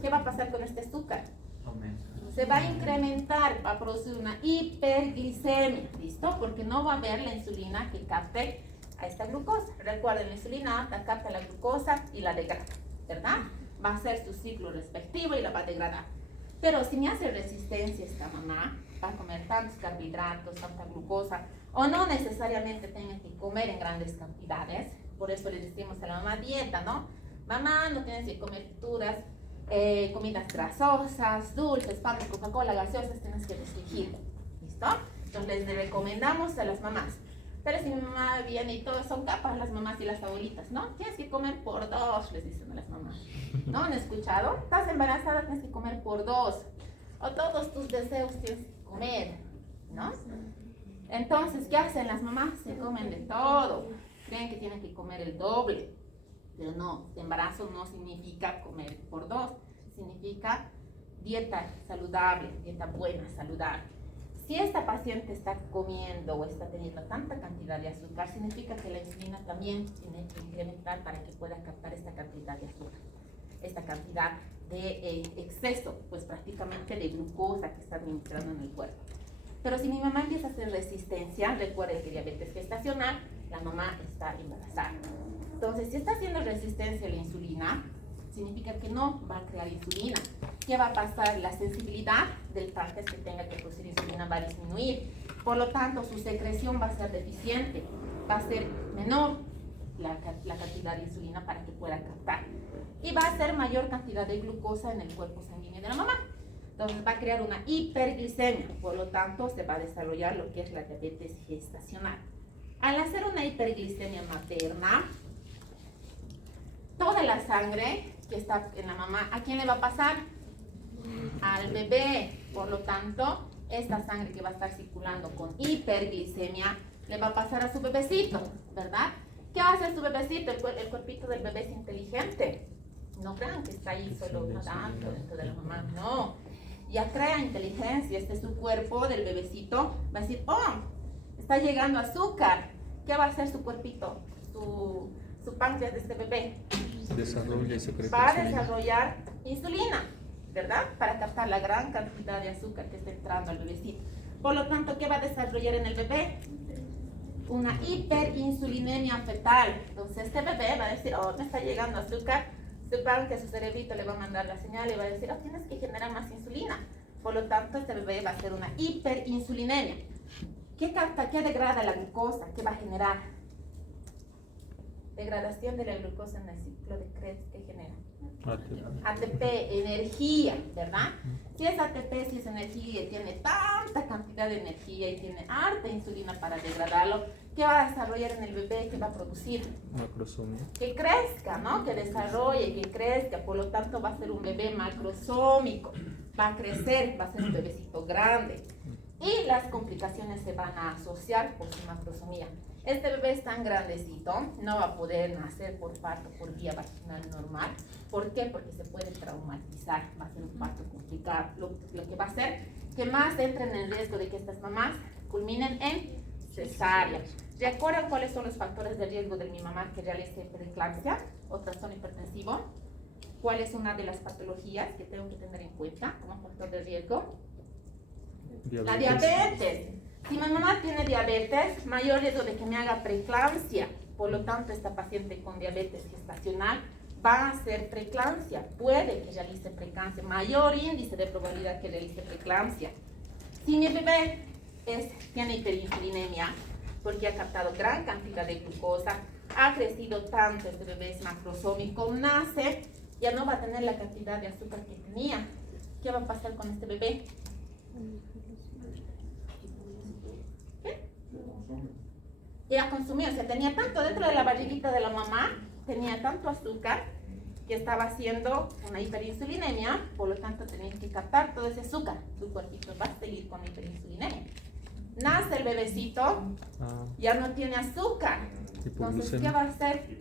¿Qué va a pasar con este azúcar? Aumenta. Se va a incrementar, va a producir una hiperglicemia, ¿listo? Porque no va a haber la insulina que capte a esta glucosa. Recuerden, la insulina alta capta la glucosa y la degrada, ¿verdad? Va a hacer su ciclo respectivo y la va a degradar. Pero si me hace resistencia esta mamá, va a comer tantos carbohidratos, tanta glucosa, o no necesariamente tenga que comer en grandes cantidades. Por eso le decimos a la mamá dieta, ¿no? Mamá, no tienes que comer frituras, comidas grasosas, dulces, pan, Coca-Cola, gaseosas, tienes que restringir, ¿listo? Entonces les recomendamos a las mamás. Pero si mi mamá viene y todos son capas, las mamás y las abuelitas, ¿no? Tienes que comer por 2, les dicen a las mamás. ¿No han escuchado? Estás embarazada, tienes que comer por 2. O todos tus deseos tienes que comer, ¿no? Entonces, ¿qué hacen las mamás? Se comen de todo. Creen que tienen que comer el doble. Pero no, embarazo no significa comer por 2. Significa dieta saludable, dieta buena, saludable. Si esta paciente está comiendo o está teniendo tanta cantidad de azúcar, significa que la insulina también tiene que incrementar para que pueda captar esta cantidad de azúcar, esta cantidad de exceso, pues prácticamente de glucosa que está administrando en el cuerpo. Pero si mi mamá empieza a hacer resistencia, recuerden que diabetes gestacional, la mamá está embarazada. Entonces, si está haciendo resistencia a la insulina, significa que no va a crear insulina. ¿Qué va a pasar? La sensibilidad del páncreas que tenga que producir insulina va a disminuir. Por lo tanto, su secreción va a ser deficiente, va a ser menor la cantidad de insulina para que pueda captar. Y va a ser mayor cantidad de glucosa en el cuerpo sanguíneo de la mamá. Entonces va a crear una hiperglicemia, por lo tanto se va a desarrollar lo que es la diabetes gestacional. Al hacer una hiperglicemia materna, toda la sangre que está en la mamá, ¿a quién le va a pasar? Al bebé. Por lo tanto, esta sangre que va a estar circulando con hiperglicemia le va a pasar a su bebecito, ¿verdad? ¿Qué va a hacer su bebecito? El cuerpito del bebé es inteligente. No crean que está ahí solo nadando dentro de la mamá, no. Ya crea inteligencia, este es su cuerpo del bebecito. Va a decir, oh, está llegando azúcar. ¿Qué va a hacer su cuerpito? Su páncreas de este bebé. Desarrolla y secreta Va a insulina. desarrollar insulina, ¿verdad? Para captar la gran cantidad de azúcar que está entrando al bebecito. Por lo tanto, ¿qué va a desarrollar en el bebé? Una hiperinsulinemia fetal. Entonces, este bebé va a decir, oh, me está llegando azúcar. Su páncreas, su cerebrito le va a mandar la señal y va a decir, oh, tienes que generar más insulina. Por lo tanto, este bebé va a hacer una hiperinsulinemia. ¿Qué capta? ¿Qué degrada la glucosa? ¿Qué va a generar? Degradación de la glucosa en el ciclo de Krebs, ¿qué genera? ATP, energía, ¿verdad? Si es ATP, si es energía y tiene tanta cantidad de energía y tiene harta insulina para degradarlo, ¿qué va a desarrollar en el bebé? ¿Qué va a producir? Macrosomia. Que crezca, ¿no? Que desarrolle, que crezca, por lo tanto va a ser un bebé macrosómico, va a crecer, va a ser un bebecito grande. Y las complicaciones se van a asociar por su macrosomía. Este bebé es tan grandecito, no va a poder nacer por parto por vía vaginal normal. ¿Por qué? Porque se puede traumatizar, va a ser un parto complicado. Lo que va a hacer que más entren en el riesgo de que estas mamás culminen en cesárea. ¿Recuerdan cuáles son los factores de riesgo de mi mamá que realice preeclampsia o trastorno hipertensivo? ¿Cuál es una de las patologías que tengo que tener en cuenta como factor de riesgo? La diabetes. Si mi mamá tiene diabetes, mayor riesgo de que me haga preeclampsia. Por lo tanto, esta paciente con diabetes gestacional va a hacer preeclampsia. Puede que realice preeclampsia. Mayor índice de probabilidad que realice preeclampsia. Si mi bebé tiene hiperinsulinemia, porque ha captado gran cantidad de glucosa, ha crecido tanto, este bebé es macrosómico, nace, ya no va a tener la cantidad de azúcar que tenía. ¿Qué va a pasar con este bebé? Ya consumió, o sea, tenía tanto dentro de la barriguita de la mamá, tenía tanto azúcar que estaba haciendo una hiperinsulinemia, por lo tanto tenía que captar todo ese azúcar. Su cuerpito va a seguir con la hiperinsulinemia. Nace el bebecito, ya no tiene azúcar. Entonces, ¿qué va a hacer?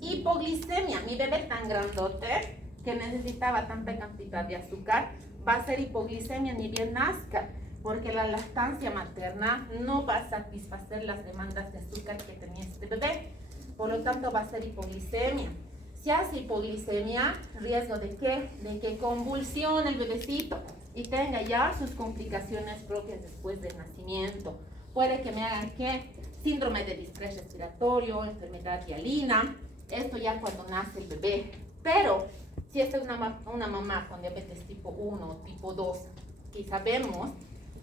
Hipoglicemia. Mi bebé tan grandote, que necesitaba tanta cantidad de azúcar, va a ser hipoglicemia ni bien nazca, porque la lactancia materna no va a satisfacer las demandas de azúcar que tenía este bebé. Por lo tanto, va a ser hipoglicemia. Si hace hipoglicemia, riesgo de qué? De que convulsione el bebecito y tenga ya sus complicaciones propias después del nacimiento. Puede que me hagan ¿qué? Síndrome de distrés respiratorio, enfermedad hialina, esto ya cuando nace el bebé. Pero si esta es una mamá con diabetes tipo 1 o tipo 2, y sabemos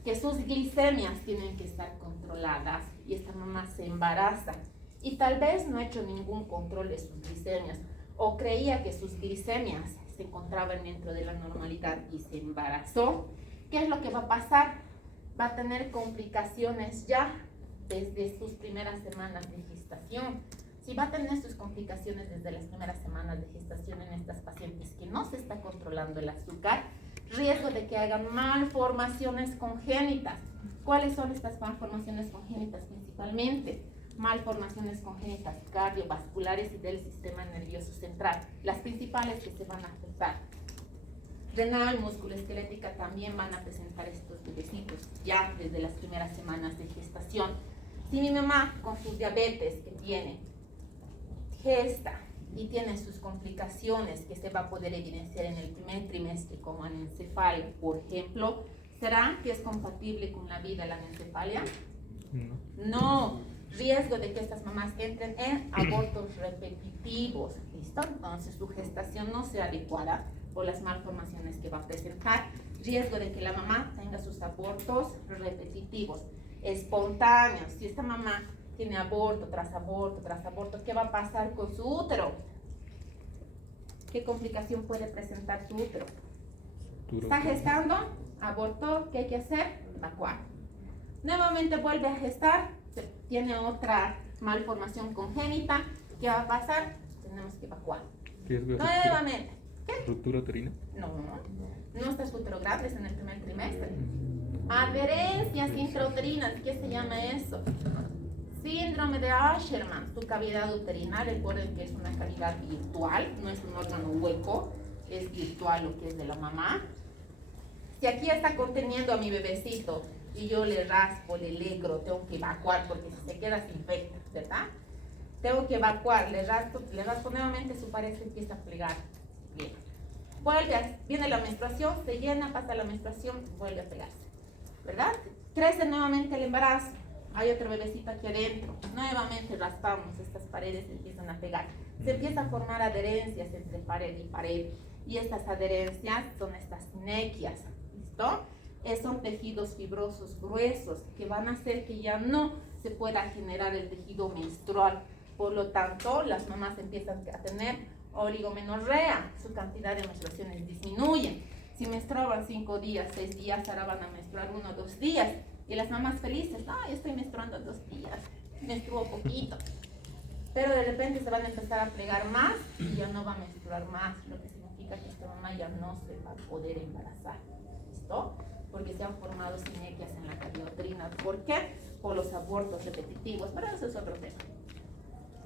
que sus glicemias tienen que estar controladas y esta mamá se embaraza y tal vez no ha hecho ningún control de sus glicemias o creía que sus glicemias se encontraban dentro de la normalidad y se embarazó, ¿qué es lo que va a pasar? Va a tener complicaciones ya desde sus primeras semanas de gestación. Si va a tener sus complicaciones desde las primeras semanas de gestación en estas pacientes que no se está controlando el azúcar, riesgo de que hagan malformaciones congénitas. ¿Cuáles son estas malformaciones congénitas principalmente? Malformaciones congénitas cardiovasculares y del sistema nervioso central, las principales que se van a afectar. Renal, musculoesquelética también van a presentar estos bebecitos ya desde las primeras semanas de gestación. Si mi mamá con sus diabetes que tiene, gesta y tiene sus complicaciones que se va a poder evidenciar en el primer trimestre como anencefalia, por ejemplo, ¿será que es compatible con la vida la anencefalia? No. Riesgo de que estas mamás entren en abortos repetitivos, ¿listo? Entonces su gestación no sea adecuada por las malformaciones que va a presentar. Riesgo de que la mamá tenga sus abortos repetitivos, espontáneos. Si esta mamá tiene aborto tras aborto tras aborto, ¿qué va a pasar con su útero? ¿Qué complicación puede presentar su útero? Está gestando, abortó, ¿qué hay que hacer? Evacuar. Nuevamente vuelve a gestar, tiene otra malformación congénita, ¿qué va a pasar? Tenemos que evacuar. Nuevamente. ¿Qué? ¿Ruptura uterina? No está su útero grande, es en el primer trimestre. Adherencias intrauterinas, ¿qué se llama eso? Síndrome de Asherman, su cavidad uterina, recuerden que es una cavidad virtual, no es un órgano hueco, es virtual lo que es de la mamá. Si aquí está conteniendo a mi bebecito y yo le raspo, le alegro, tengo que evacuar porque si se queda se infecta, ¿verdad? Tengo que evacuar, le raspo nuevamente, su pared se empieza a plegar. Bien. Viene la menstruación, se llena, pasa la menstruación, vuelve a pegarse, ¿verdad? Crece nuevamente el embarazo, hay otro bebecito aquí adentro, nuevamente raspamos, estas paredes se empiezan a pegar, se empiezan a formar adherencias entre pared y pared, y estas adherencias son estas sinequias, ¿listo? Son tejidos fibrosos gruesos que van a hacer que ya no se pueda generar el tejido menstrual. Por lo tanto, las mamás empiezan a tener oligomenorrea, su cantidad de menstruaciones disminuye. Si menstruaban 5 días, 6 días, ahora van a menstruar 1 o 2 días. Y las mamás felices, estoy menstruando 2 días, menstruo poquito. Pero de repente se van a empezar a plegar más y ya no va a menstruar más, lo que significa que esta mamá ya no se va a poder embarazar. ¿Listo? Porque se han formado sinequias en la cavidad uterina. ¿Por qué? Por los abortos repetitivos, pero eso es otro tema.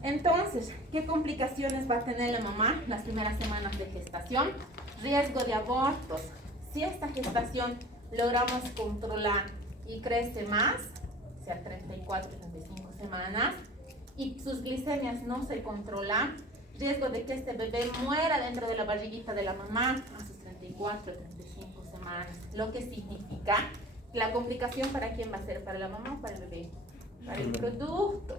Entonces, ¿qué complicaciones va a tener la mamá las primeras semanas de gestación? Riesgo de abortos. Si esta gestación logramos controlar y crece más, o sea, 34, 35 semanas, y sus glicemias no se controlan, riesgo de que este bebé muera dentro de la barriguita de la mamá a sus 34, 35 semanas, lo que significa la complicación para quién va a ser, para la mamá o para el bebé, para el producto.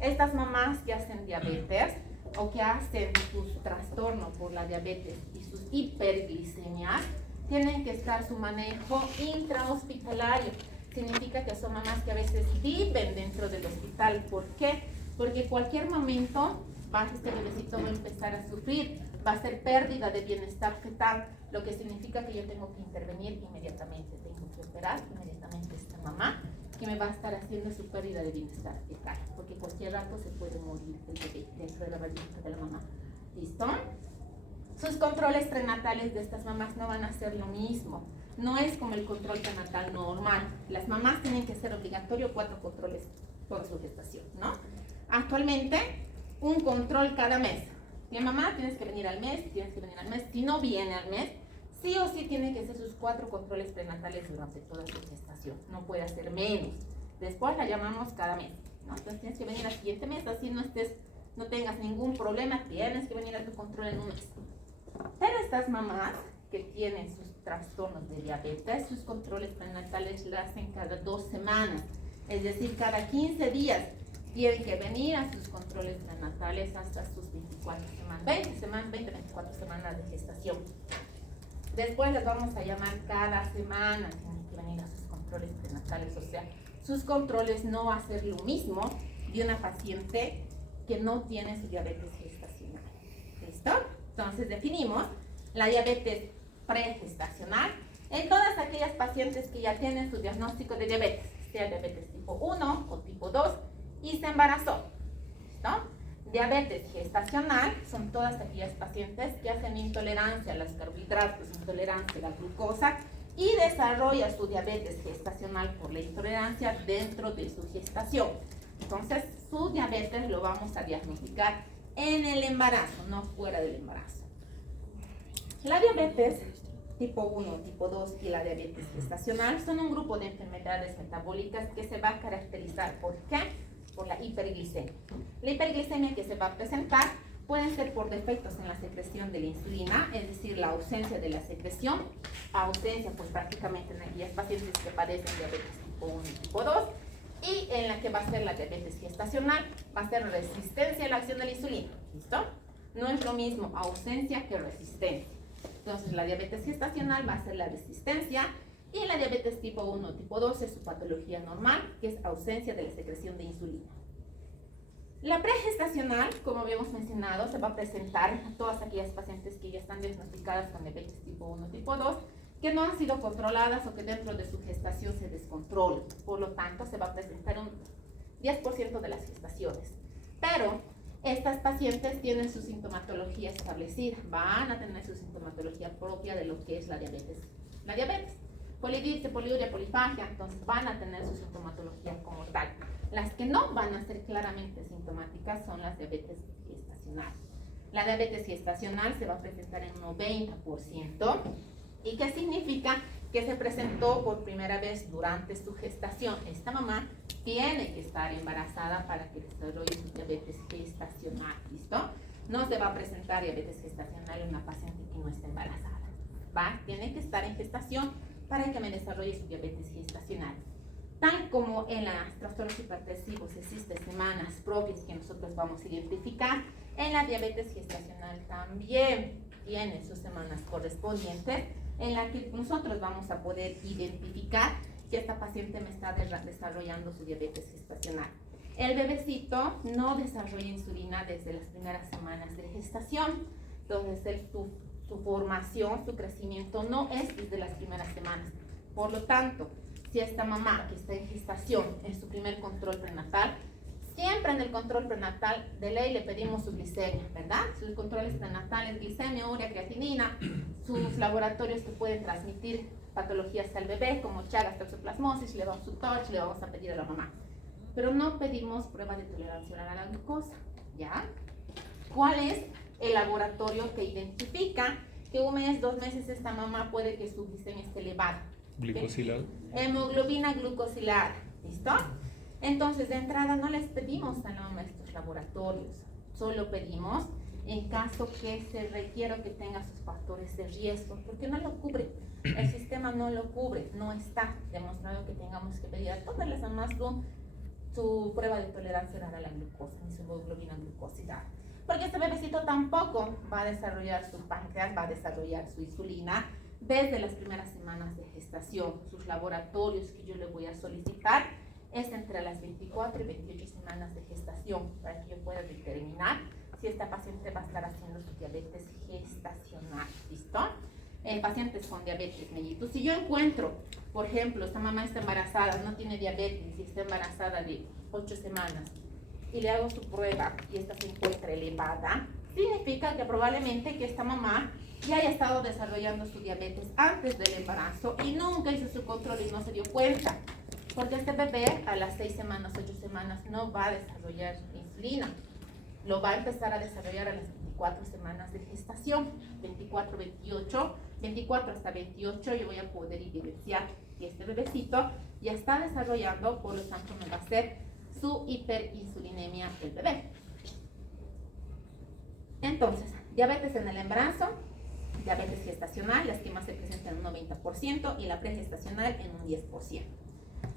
Estas mamás que hacen diabetes o que hacen sus trastornos por la diabetes y sus hiperglicemias, tienen que estar su manejo intrahospitalario. Significa que son mamás que a veces viven dentro del hospital. ¿Por qué? Porque cualquier momento este bebecito va a empezar a sufrir, va a ser pérdida de bienestar fetal, lo que significa que yo tengo que intervenir inmediatamente, tengo que operar inmediatamente a esta mamá que me va a estar haciendo su pérdida de bienestar fetal, porque cualquier rato se puede morir el bebé dentro de la barriguita de la mamá. ¿Listo? Sus controles prenatales de estas mamás no van a ser lo mismo. No es como el control prenatal normal. Las mamás tienen que ser obligatorio 4 controles por su gestación, ¿no? Actualmente, un control cada mes. Mi mamá, tienes que venir al mes, tienes que venir al mes. Si no viene al mes, sí o sí tiene que hacer sus 4 controles prenatales durante toda su gestación. No puede hacer menos. Después la llamamos cada mes, ¿no? Entonces tienes que venir al siguiente mes, así no tengas ningún problema, tienes que venir a tu control en un mes. Pero estas mamás que tienen sus trastornos de diabetes, sus controles prenatales lo hacen cada 2 semanas. Es decir, cada 15 días tienen que venir a sus controles prenatales hasta sus 24 semanas, 24 semanas de gestación. Después les vamos a llamar cada semana, tienen que venir a sus controles prenatales, o sea, sus controles no va a ser lo mismo de una paciente que no tiene su diabetes gestacional. ¿Listo? Entonces definimos la diabetes pregestacional en todas aquellas pacientes que ya tienen su diagnóstico de diabetes, sea diabetes tipo 1 o tipo 2 y se embarazó. ¿Listo? Diabetes gestacional son todas aquellas pacientes que hacen intolerancia a los carbohidratos, intolerancia a la glucosa y desarrolla su diabetes gestacional por la intolerancia dentro de su gestación. Entonces, su diabetes lo vamos a diagnosticar en el embarazo, no fuera del embarazo. La diabetes tipo 1, tipo 2 y la diabetes gestacional son un grupo de enfermedades metabólicas que se va a caracterizar ¿por qué? Por la hiperglicemia. La hiperglicemia que se va a presentar pueden ser por defectos en la secreción de la insulina, es decir, la ausencia de la secreción, ausencia pues prácticamente en aquellas pacientes que padecen diabetes tipo 1 y tipo 2, y en la que va a ser la diabetes gestacional, va a ser resistencia a la acción de la insulina. ¿Listo? No es lo mismo ausencia que resistencia. Entonces, la diabetes gestacional va a ser la resistencia y la diabetes tipo 1 tipo 2 es su patología normal, que es ausencia de la secreción de insulina. La pregestacional, como habíamos mencionado, se va a presentar a todas aquellas pacientes que ya están diagnosticadas con diabetes tipo 1 tipo 2, que no han sido controladas o que dentro de su gestación se descontrolan. Por lo tanto, se va a presentar un 10% de las gestaciones. Pero estas pacientes tienen su sintomatología establecida, van a tener su sintomatología propia de lo que es la diabetes. La diabetes, polidipsia, poliuria, polifagia, entonces van a tener su sintomatología como tal. Las que no van a ser claramente sintomáticas son las diabetes gestacionales. La diabetes gestacional se va a presentar en un 90%. ¿Y qué significa? Que se presentó por primera vez durante su gestación. Esta mamá tiene que estar embarazada para que desarrolle su diabetes gestacional. ¿Listo? No se va a presentar diabetes gestacional en una paciente que no está embarazada. ¿Va? Tiene que estar en gestación para que me desarrolle su diabetes gestacional. Tal como en los trastornos hipertensivos existen semanas propias que nosotros vamos a identificar, en la diabetes gestacional también tiene sus semanas correspondientes en la que nosotros vamos a poder identificar que esta paciente me está desarrollando su diabetes gestacional. El bebecito no desarrolla insulina desde las primeras semanas de gestación, entonces su formación, su crecimiento no es desde las primeras semanas. Por lo tanto, si esta mamá que está en gestación en su primer control prenatal, siempre en el control prenatal de ley le pedimos su glicemia, ¿verdad? Sus controles prenatales, glicemia, urea, creatinina, sus laboratorios que pueden transmitir patologías al bebé como Chagas, toxoplasmosis, le vamos a pedir a la mamá. Pero no pedimos prueba de tolerancia oral a la glucosa, ¿ya? ¿Cuál es el laboratorio que identifica que un mes, 2 meses esta mamá puede que su glicemia esté elevada? Glicosilar. Hemoglobina glucosilar, ¿listo? Entonces, de entrada no les pedimos a nuestros laboratorios, solo pedimos en caso que se requiera que tenga sus factores de riesgo, porque no lo cubre, el sistema no lo cubre, no está demostrado que tengamos que pedir a todas las mamás su prueba de tolerancia oral a la glucosa, ni su hemoglobina glucosilar, porque este bebecito tampoco va a desarrollar su páncreas, va a desarrollar su insulina desde las primeras semanas de gestación. Sus laboratorios que yo le voy a solicitar es entre las 24 y 28 semanas de gestación para que yo pueda determinar si esta paciente va a estar haciendo su diabetes gestacional. ¿Listo? Pacientes con diabetes mellitus. Si yo encuentro, por ejemplo, esta mamá está embarazada, no tiene diabetes y está embarazada de 8 semanas y le hago su prueba y esta se encuentra elevada, significa que probablemente que esta mamá ya haya estado desarrollando su diabetes antes del embarazo y nunca hizo su control y no se dio cuenta. Porque este bebé a las 6 semanas, 8 semanas no va a desarrollar insulina. Lo va a empezar a desarrollar a las 24 semanas de gestación, 24, 28, 24 hasta 28, yo voy a poder evidenciar que este bebecito ya está desarrollando, por lo tanto me va a hacer su hiperinsulinemia el bebé. Entonces, diabetes en el embarazo, diabetes gestacional, las que más se presentan en un 90% y la pregestacional en un 10%.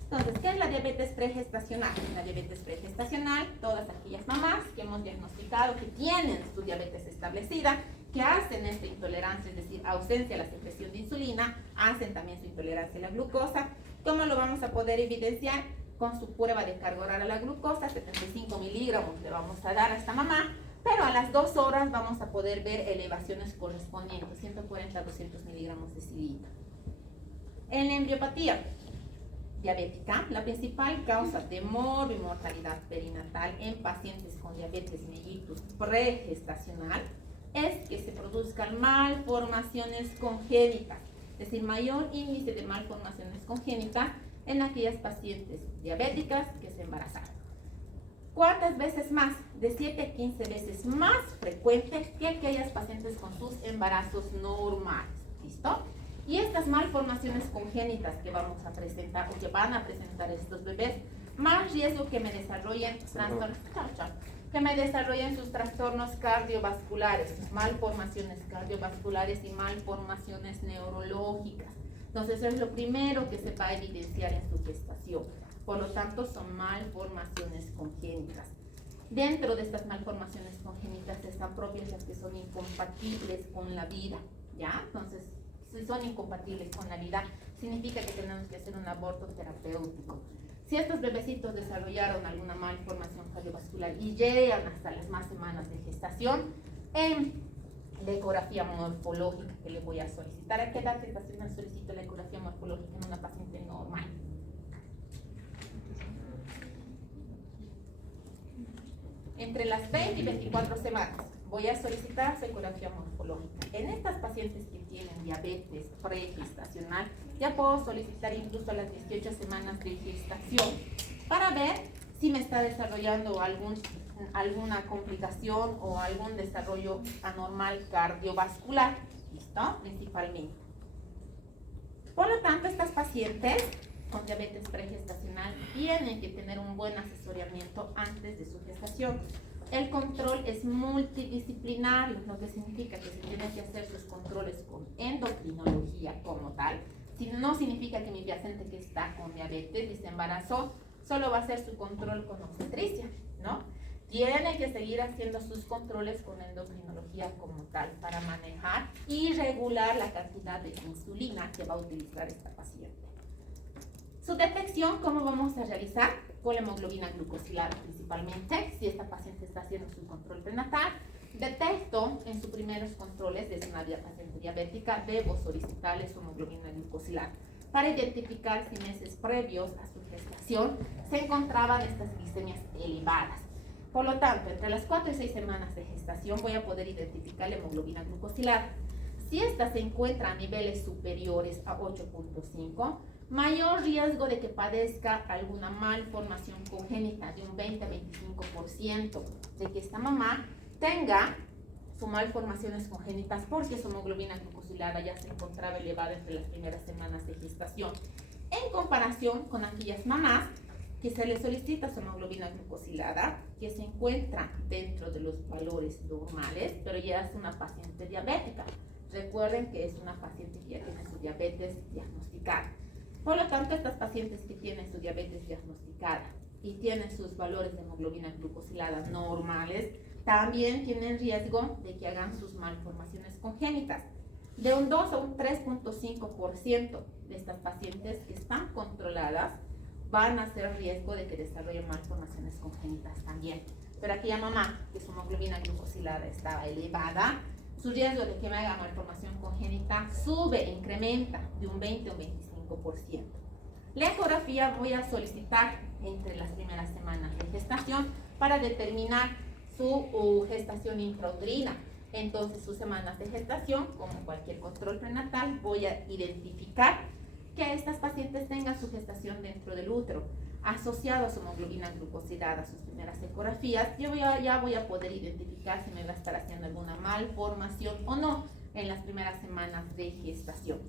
Entonces, ¿qué es la diabetes pregestacional? La diabetes pregestacional, todas aquellas mamás que hemos diagnosticado que tienen su diabetes establecida, que hacen esta intolerancia, es decir, ausencia a la secreción de insulina, hacen también su intolerancia a la glucosa. ¿Cómo lo vamos a poder evidenciar? Con su prueba de carga oral a la glucosa, 75 miligramos le vamos a dar a esta mamá, pero a las 2 horas vamos a poder ver elevaciones correspondientes, 140 a 200 miligramos de cilindro. En la embriopatía diabética, la principal causa de morbimortalidad perinatal en pacientes con diabetes mellitus pregestacional es que se produzcan malformaciones congénitas, es decir, mayor índice de malformaciones congénitas en aquellas pacientes diabéticas que se embarazaron. ¿Cuántas veces más? De 7 a 15 veces más frecuente que aquellas pacientes con sus embarazos normales. ¿Listo? Y estas malformaciones congénitas que vamos a presentar o que van a presentar estos bebés, más riesgo que me desarrollen trastornos, que me desarrollen sus trastornos cardiovasculares, sus malformaciones cardiovasculares y malformaciones neurológicas. Entonces, eso es lo primero que se va a evidenciar en su gestación. Por lo tanto, son malformaciones congénitas. Dentro de estas malformaciones congénitas están propias las que son incompatibles con la vida, ¿ya? Entonces, si son incompatibles con la vida, significa que tenemos que hacer un aborto terapéutico. Si estos bebecitos desarrollaron alguna malformación cardiovascular y llegan hasta las más semanas de gestación, en la ecografía morfológica que le voy a solicitar, ¿a qué edad gestacional solicito la ecografía morfológica en una paciente normal? Entre las 20 y 24 semanas voy a solicitar su ecografía morfológica. En estas pacientes que tienen diabetes pregestacional, ya puedo solicitar incluso a las 18 semanas de gestación para ver si me está desarrollando alguna complicación o algún desarrollo anormal cardiovascular. ¿Listo? Principalmente. Por lo tanto, estas pacientes con diabetes pregestacional tienen que tener un buen asesoramiento antes de su gestación. El control es multidisciplinario, lo que significa que se tienen que hacer sus controles con endocrinología como tal. Si no significa que mi paciente que está con diabetes y se embarazó, solo va a hacer su control con obstetricia, ¿no? Tiene que seguir haciendo sus controles con endocrinología como tal para manejar y regular la cantidad de insulina que va a utilizar esta paciente. Su detección, ¿cómo vamos a realizar? Con la hemoglobina glucosilada principalmente. Si esta paciente está haciendo su control prenatal, detecto en sus primeros controles de una paciente diabética, debo solicitarle su hemoglobina glucosilada para identificar si meses previos a su gestación se encontraban estas glicemias elevadas. Por lo tanto, entre las 4 y 6 semanas de gestación voy a poder identificar la hemoglobina glucosilada. Si esta se encuentra a niveles superiores a 8.5, mayor riesgo de que padezca alguna malformación congénita de un 20 a 25%, de que esta mamá tenga sus malformaciones congénitas porque su hemoglobina glucosilada ya se encontraba elevada entre las primeras semanas de gestación, en comparación con aquellas mamás que se les solicita su hemoglobina glucosilada, que se encuentra dentro de los valores normales, pero ya es una paciente diabética. Recuerden que es una paciente que ya tiene su diabetes diagnosticada. Por lo tanto, estas pacientes que tienen su diabetes diagnosticada y tienen sus valores de hemoglobina glucosilada normales, también tienen riesgo de que hagan sus malformaciones congénitas. De un 2 a un 3.5% de estas pacientes que están controladas van a ser riesgo de que desarrollen malformaciones congénitas también. Pero aquella mamá que su hemoglobina glucosilada estaba elevada, su riesgo de que me haga malformación congénita sube, incrementa de un 20 o 25%. La ecografía voy a solicitar entre las primeras semanas de gestación para determinar su gestación intrauterina. Entonces, sus semanas de gestación, como cualquier control prenatal, voy a identificar que estas pacientes tengan su gestación dentro del útero. asociado a su hemoglobina glucosilada, sus primeras ecografías, yo ya voy a poder identificar si me va a estar haciendo alguna malformación o no en las primeras semanas de gestación.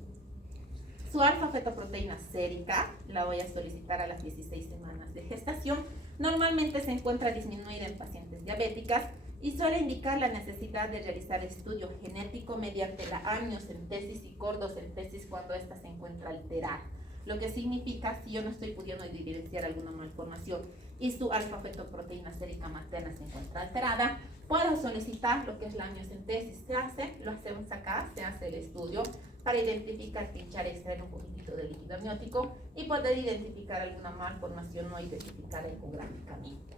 Su alfa-fetoproteína sérica la voy a solicitar a las 16 semanas de gestación. Normalmente se encuentra disminuida en pacientes diabéticas y suele indicar la necesidad de realizar estudio genético mediante la amniocentesis y cordocentesis cuando ésta se encuentra alterada. Lo que significa, si yo no estoy pudiendo evidenciar alguna malformación y su alfa-fetoproteína sérica materna se encuentra alterada, puedo solicitar lo que es la amniocentesis. Lo hacemos acá, se hace el estudio para identificar, pinchar, extraer un poquitito de líquido amniótico y poder identificar alguna malformación o identificar ecográficamente.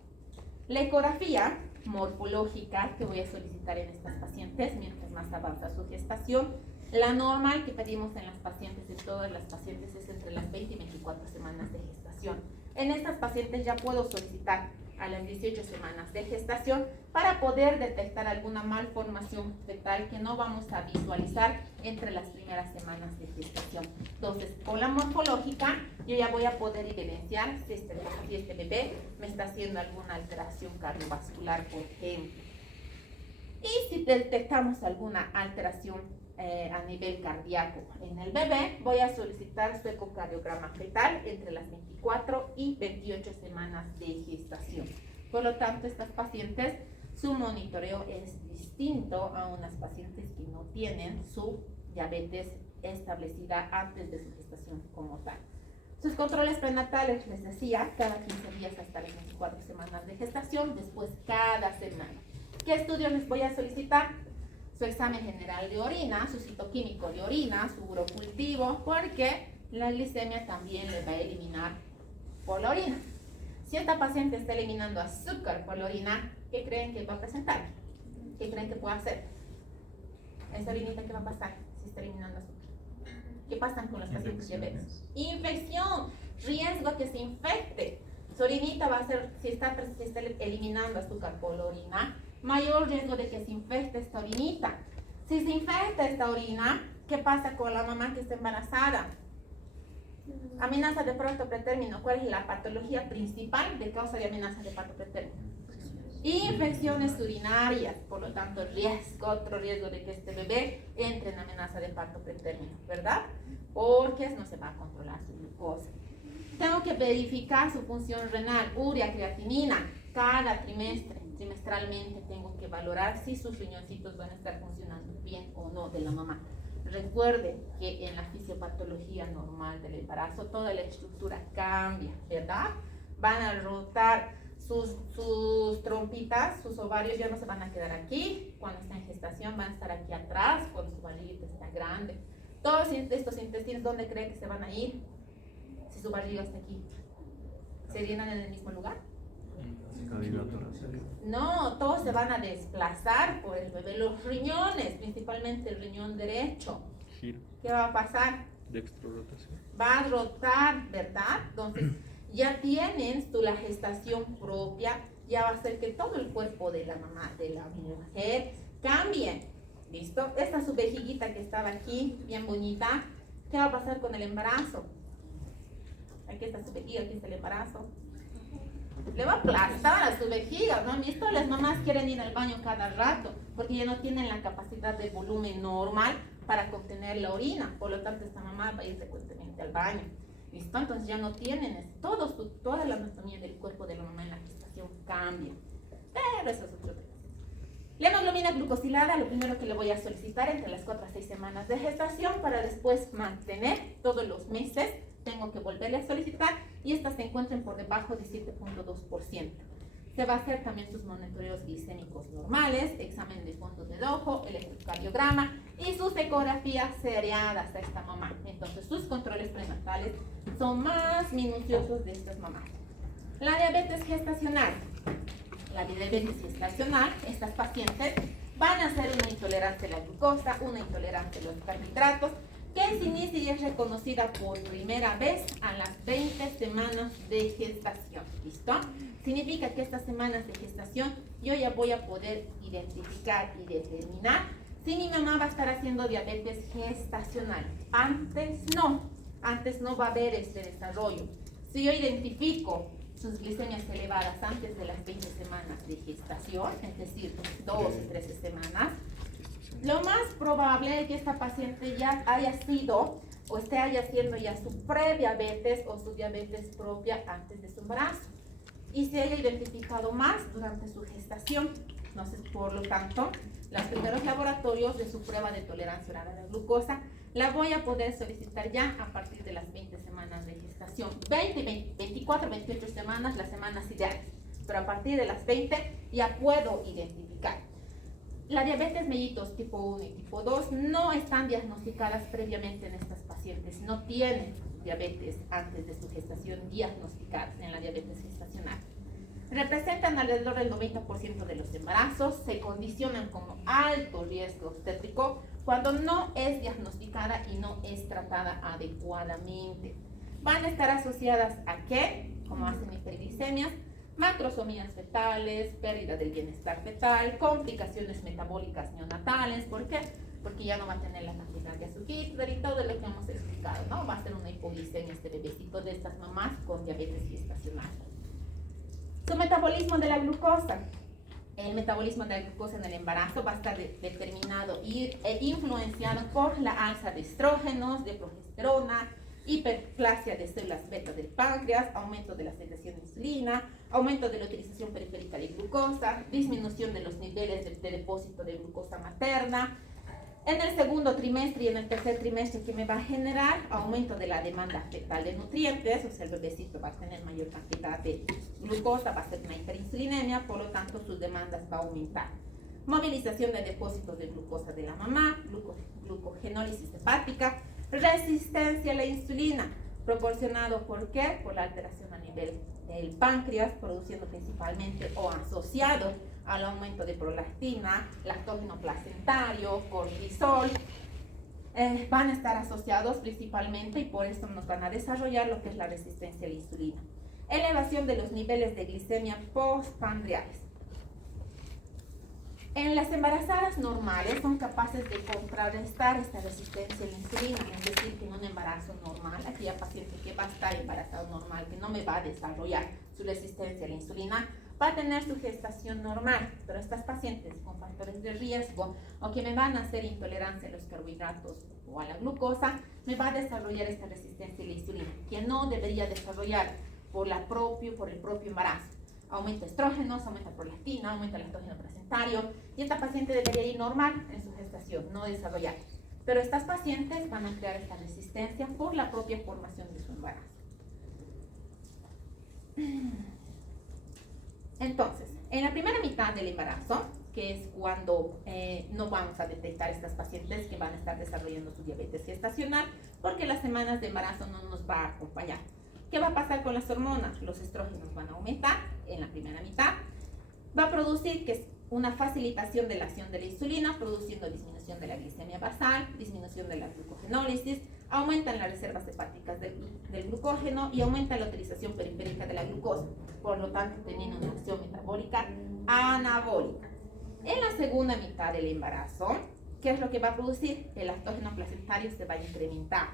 La ecografía morfológica que voy a solicitar en estas pacientes mientras más avanza su gestación, la normal que pedimos en las pacientes, en todas las pacientes, es entre las 20 y 24 semanas de gestación. En estas pacientes ya puedo solicitar a las 18 semanas de gestación para poder detectar alguna malformación fetal que no vamos a visualizar entre las primeras semanas de gestación. Entonces, con la morfológica, yo ya voy a poder evidenciar si este bebé me está haciendo alguna alteración cardiovascular, por ejemplo. Y si detectamos alguna alteración a nivel cardíaco en el bebé, voy a solicitar su ecocardiograma fetal entre las 24 y 28 semanas de gestación. Por lo tanto, estas pacientes, su monitoreo es distinto a unas pacientes que no tienen su diabetes establecida antes de su gestación como tal. Sus controles prenatales, les decía, cada 15 días hasta las 24 semanas de gestación, después cada semana. ¿Qué estudios les voy a solicitar? Su examen general de orina, su citoquímico de orina, su urocultivo, porque la glicemia también le va a eliminar por la orina. Si esta paciente está eliminando azúcar por la orina, ¿qué creen que va a presentar? ¿Qué creen que puede hacer? Esa orinita, ¿qué va a pasar si está eliminando azúcar? ¿Qué pasa con los pacientes diabéticos? Infección, riesgo que se infecte. Su orinita va a ser, si está eliminando azúcar por la orina, mayor riesgo de que se infecte esta orinita. Si se infecta esta orina, ¿qué pasa con la mamá que está embarazada? Amenaza de parto pretérmino. ¿Cuál es la patología principal de causa de amenaza de parto pretérmino? Infecciones urinarias. Por lo tanto, otro riesgo de que este bebé entre en amenaza de parto pretérmino, ¿verdad? Porque no se va a controlar su glucosa. Tengo que verificar su función renal, urea, creatinina, cada trimestralmente tengo que valorar si sus riñoncitos van a estar funcionando bien o no de la mamá. Recuerden que en la fisiopatología normal del embarazo toda la estructura cambia, ¿verdad? Van a rotar sus trompitas, sus ovarios ya no se van a quedar aquí cuando está en gestación, van a estar aquí atrás cuando su barriguita está grande. Todos estos intestinos, ¿dónde creen que se van a ir? Si su barriga está aquí, ¿se llenan en el mismo lugar? No, todos se van a desplazar por el bebé. Los riñones, principalmente el riñón derecho, ¿qué va a pasar? Dextrorotación. Va a rotar, ¿verdad? Entonces, ya tienen la gestación propia, ya va a hacer que todo el cuerpo de la mamá, de la mujer, cambie. ¿Listo? Esta su vejiguita que estaba aquí, bien bonita, ¿qué va a pasar con el embarazo? Aquí está su vejiga, aquí está el embarazo. Le va a aplastar a su vejiga, ¿no han visto? Las mamás quieren ir al baño cada rato porque ya no tienen la capacidad de volumen normal para contener la orina. Por lo tanto, esta mamá va a ir frecuentemente al baño. ¿Listo? Entonces ya no tienen toda la anatomía del cuerpo de la mamá en la gestación cambia. Pero eso es otro tema. La hemoglobina glucosilada, lo primero que le voy a solicitar entre las 4 a 6 semanas de gestación para después mantener todos los meses. Tengo que volverle a solicitar y estas se encuentren por debajo de 7.2%. Se va a hacer también sus monitoreos glicémicos normales, examen de fondos de ojo, electrocardiograma y sus ecografías seriadas a esta mamá. Entonces sus controles prenatales son más minuciosos de estas mamás. La diabetes gestacional. La diabetes gestacional, estas pacientes van a ser una intolerante a la glucosa, una intolerante a los carbohidratos, que se inicia y es reconocida por primera vez a las 20 semanas de gestación. ¿Listo? Significa que estas semanas de gestación yo ya voy a poder identificar y determinar si mi mamá va a estar haciendo diabetes gestacional. Antes no va a haber este desarrollo. Si yo identifico sus glicemias elevadas antes de las 20 semanas de gestación, es decir, 2 o 13 semanas, lo más probable es que esta paciente ya haya sido o esté haciendo ya su prediabetes o su diabetes propia antes de su embarazo y se haya identificado más durante su gestación. Entonces, por lo tanto, los primeros laboratorios de su prueba de tolerancia oral a la glucosa la voy a poder solicitar ya a partir de las 20 semanas de gestación. 24, 28 semanas, las semanas ideales, pero a partir de las 20 ya puedo identificar. La diabetes mellitus tipo 1 y tipo 2 no están diagnosticadas previamente en estas pacientes, no tienen diabetes antes de su gestación diagnosticadas en la diabetes gestacional. Representan alrededor del 90% de los embarazos, se condicionan como alto riesgo obstétrico cuando no es diagnosticada y no es tratada adecuadamente. Van a estar asociadas a ¿qué? Como hacen hiperglicemias, macrosomías fetales, pérdida del bienestar fetal, complicaciones metabólicas neonatales. ¿Por qué? Porque ya no va a tener la cantidad de azúcar y todo lo que hemos explicado, ¿no? Va a ser una hipoglicemia este bebecito de estas mamás con diabetes gestacional. Su metabolismo de la glucosa. El metabolismo de la glucosa en el embarazo va a estar determinado e influenciado por la alza de estrógenos, de progesterona, hiperplasia de células beta del páncreas, aumento de la secreción de insulina, aumento de la utilización periférica de glucosa, disminución de los niveles de depósito de glucosa materna. En el segundo trimestre y en el tercer trimestre, que me va a generar aumento de la demanda fetal de nutrientes, o sea, el bebecito va a tener mayor cantidad de glucosa, va a ser una hiperinsulinemia, por lo tanto sus demandas va a aumentar. Movilización de depósitos de glucosa de la mamá, glucogenólisis hepática, resistencia a la insulina, proporcionado ¿por qué? Por la alteración a nivel del páncreas, produciendo principalmente o asociado al aumento de prolactina, lactógeno placentario, cortisol, van a estar asociados principalmente y por eso nos van a desarrollar lo que es la resistencia a la insulina. Elevación de los niveles de glicemia postprandiales. En las embarazadas normales son capaces de contrarrestar esta resistencia a la insulina, es decir, que en un embarazo normal, aquella paciente que va a estar embarazada normal, que no me va a desarrollar su resistencia a la insulina, va a tener su gestación normal, pero estas pacientes con factores de riesgo o que me van a hacer intolerancia a los carbohidratos o a la glucosa, me va a desarrollar esta resistencia a la insulina, que no debería desarrollar por el propio embarazo. Aumenta estrógenos, aumenta prolactina, aumenta el lactógeno placentario y esta paciente debería ir normal en su gestación, no desarrollar. Pero estas pacientes van a crear esta resistencia por la propia formación de su embarazo. Entonces, en la primera mitad del embarazo, que es cuando no vamos a detectar estas pacientes que van a estar desarrollando su diabetes gestacional, porque las semanas de embarazo no nos va a acompañar. ¿Qué va a pasar con las hormonas? Los estrógenos van a aumentar en la primera mitad. Va a producir que es una facilitación de la acción de la insulina, produciendo disminución de la glicemia basal, disminución de la glucogenólisis, aumentan las reservas hepáticas del glucógeno y aumenta la utilización periférica de la glucosa, por lo tanto teniendo una acción metabólica anabólica. En la segunda mitad del embarazo, ¿qué es lo que va a producir? El lactógeno placentario se va a incrementar,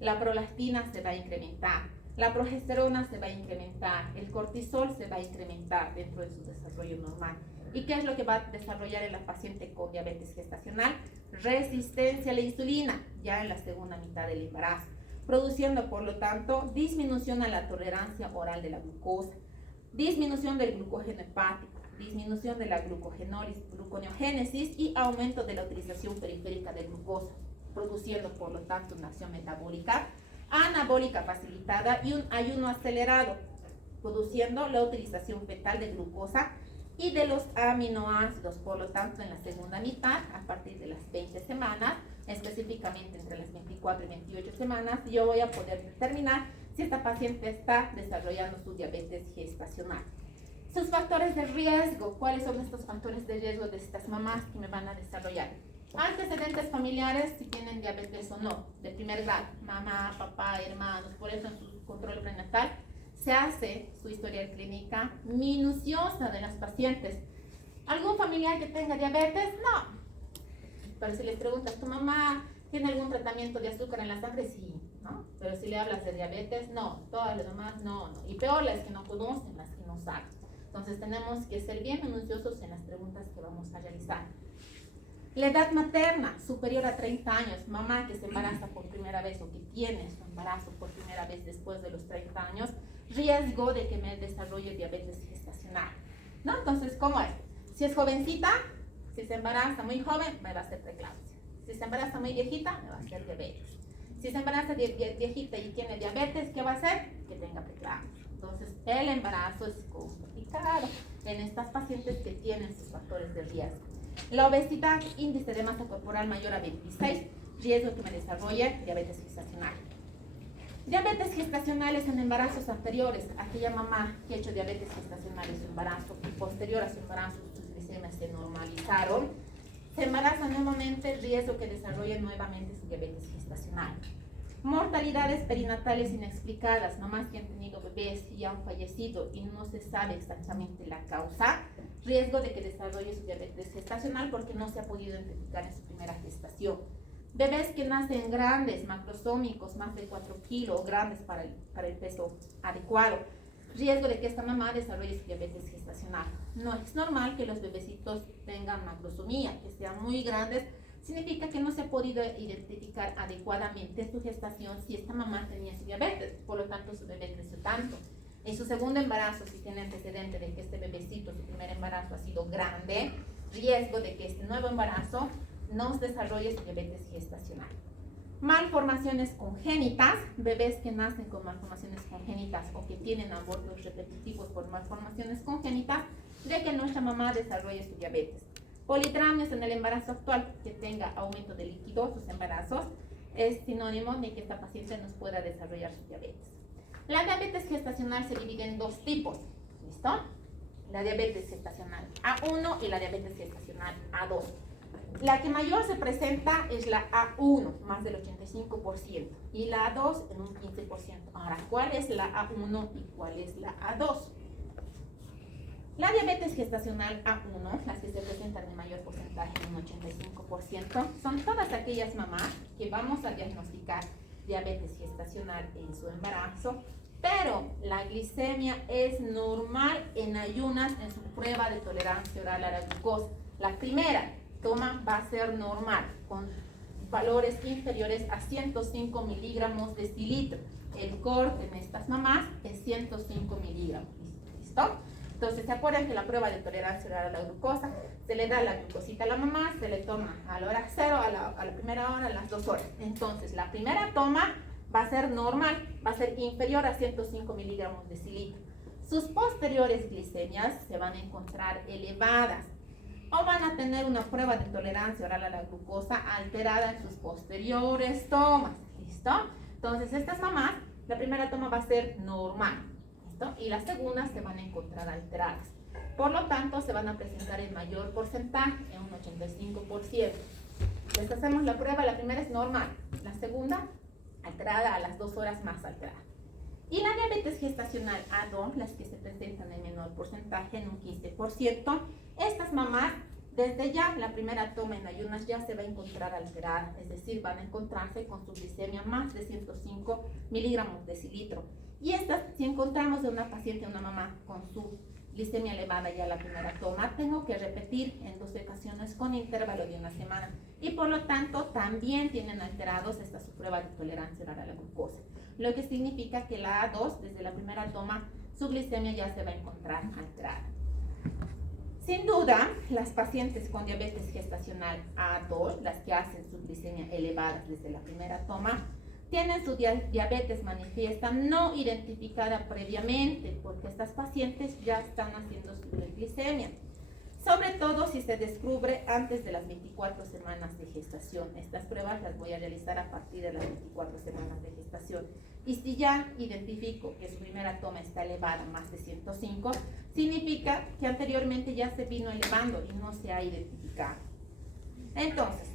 la prolactina se va a incrementar, la progesterona se va a incrementar, el cortisol se va a incrementar dentro de su desarrollo normal. ¿Y qué es lo que va a desarrollar en la paciente con diabetes gestacional? Resistencia a la insulina, ya en la segunda mitad del embarazo, produciendo por lo tanto disminución a la tolerancia oral de la glucosa, disminución del glucógeno hepático, disminución de la gluconeogénesis y aumento de la utilización periférica de glucosa, produciendo por lo tanto una acción metabólica anabólica facilitada y un ayuno acelerado, produciendo la utilización fetal de glucosa y de los aminoácidos. Por lo tanto, en la segunda mitad, a partir de las 20 semanas, específicamente entre las 24 y 28 semanas, yo voy a poder determinar si esta paciente está desarrollando su diabetes gestacional. Sus factores de riesgo, ¿cuáles son estos factores de riesgo de estas mamás que me van a desarrollar? Antecedentes familiares, si tienen diabetes o no, de primer grado, mamá, papá, hermanos, por eso en su control prenatal se hace su historia clínica minuciosa de las pacientes. ¿Algún familiar que tenga diabetes? No. Pero si les preguntas, ¿tu mamá tiene algún tratamiento de azúcar en la sangre? Sí, ¿no? Pero si le hablas de diabetes, no. Todas las demás, no. Y peor las que no conocen, las que no saben. Entonces tenemos que ser bien minuciosos en las preguntas que vamos a realizar. La edad materna, superior a 30 años, mamá que se embaraza por primera vez o que tiene su embarazo por primera vez después de los 30 años, riesgo de que me desarrolle diabetes gestacional, ¿no? Entonces, ¿cómo es? Si es jovencita, si se embaraza muy joven, me va a hacer preeclampsia. Si se embaraza muy viejita, me va a hacer diabetes. Si se embaraza viejita y tiene diabetes, ¿qué va a hacer? Que tenga preeclampsia. Entonces, el embarazo es complicado en estas pacientes que tienen sus factores de riesgo. La obesidad, índice de masa corporal mayor a 26, riesgo que me desarrolle diabetes gestacional. Diabetes gestacionales en embarazos anteriores. Aquella mamá que ha hecho diabetes gestacional en su embarazo y posterior a su embarazo sus glicemias se normalizaron, se embaraza nuevamente, riesgo que desarrolle nuevamente su diabetes gestacional. Mortalidades perinatales inexplicadas, mamás que han tenido bebés y han fallecido y no se sabe exactamente la causa, riesgo de que desarrolle su diabetes gestacional porque no se ha podido identificar en su primera gestación. Bebés que nacen grandes, macrosómicos, más de 4 kilos, grandes para el peso adecuado, riesgo de que esta mamá desarrolle su diabetes gestacional. No es normal que los bebecitos tengan macrosomía, que sean muy grandes, significa que no se ha podido identificar adecuadamente su gestación si esta mamá tenía su diabetes, por lo tanto su bebé creció tanto. En su segundo embarazo, si tiene antecedente de que este bebecito, su primer embarazo ha sido grande, riesgo de que este nuevo embarazo no desarrolle su diabetes gestacional. Malformaciones congénitas, bebés que nacen con malformaciones congénitas o que tienen abortos repetitivos por malformaciones congénitas, de que nuestra mamá desarrolle su diabetes. Politramios en el embarazo actual, que tenga aumento de líquido, sus embarazos, es sinónimo de que esta paciente nos pueda desarrollar su diabetes. La diabetes gestacional se divide en dos tipos, ¿listo? La diabetes gestacional A1 y la diabetes gestacional A2. La que mayor se presenta es la A1, más del 85%, y la A2 en un 15%. Ahora, ¿cuál es la A1 y cuál es la A2? La diabetes gestacional A1, las que se presentan en mayor porcentaje, en un 85%, son todas aquellas mamás que vamos a diagnosticar diabetes gestacional en su embarazo, pero la glicemia es normal en ayunas en su prueba de tolerancia oral a la glucosa. La primera toma va a ser normal, con valores inferiores a 105 miligramos de decilitro. El corte en estas mamás es 105 miligramos. ¿Listo? Entonces, ¿se acuerdan que la prueba de tolerancia oral a la glucosa se le da la glucosita a la mamá, se le toma a la hora 0, a la primera hora, a las 2 horas? Entonces, la primera toma va a ser normal, va a ser inferior a 105 miligramos de decilitro. Sus posteriores glicemias se van a encontrar elevadas o van a tener una prueba de tolerancia oral a la glucosa alterada en sus posteriores tomas. ¿Listo? Entonces, estas mamás, la primera toma va a ser normal. Y las segundas se van a encontrar alteradas. Por lo tanto, se van a presentar en mayor porcentaje, en un 85%. Les hacemos la prueba, la primera es normal, la segunda alterada a las 2 horas más alterada. Y la diabetes gestacional A2, las que se presentan en menor porcentaje, en un 15%, estas mamás, desde ya la primera toma en ayunas ya se va a encontrar alterada, es decir, van a encontrarse con su glicemia más de 105 miligramos de decilitro. Y estas, si encontramos de una paciente, una mamá con su glicemia elevada ya la primera toma, tengo que repetir en 2 ocasiones con intervalo de 1 semana. Y por lo tanto, también tienen alterados esta su prueba de tolerancia oral a la glucosa. Lo que significa que la A2, desde la primera toma, su glicemia ya se va a encontrar alterada. Sin duda, las pacientes con diabetes gestacional A2, las que hacen su glicemia elevada desde la primera toma, tienen su diabetes manifiesta no identificada previamente, porque estas pacientes ya están haciendo su glicemia. Sobre todo si se descubre antes de las 24 semanas de gestación. Estas pruebas las voy a realizar a partir de las 24 semanas de gestación. Y si ya identifico que su primera toma está elevada, más de 105, significa que anteriormente ya se vino elevando y no se ha identificado. Entonces,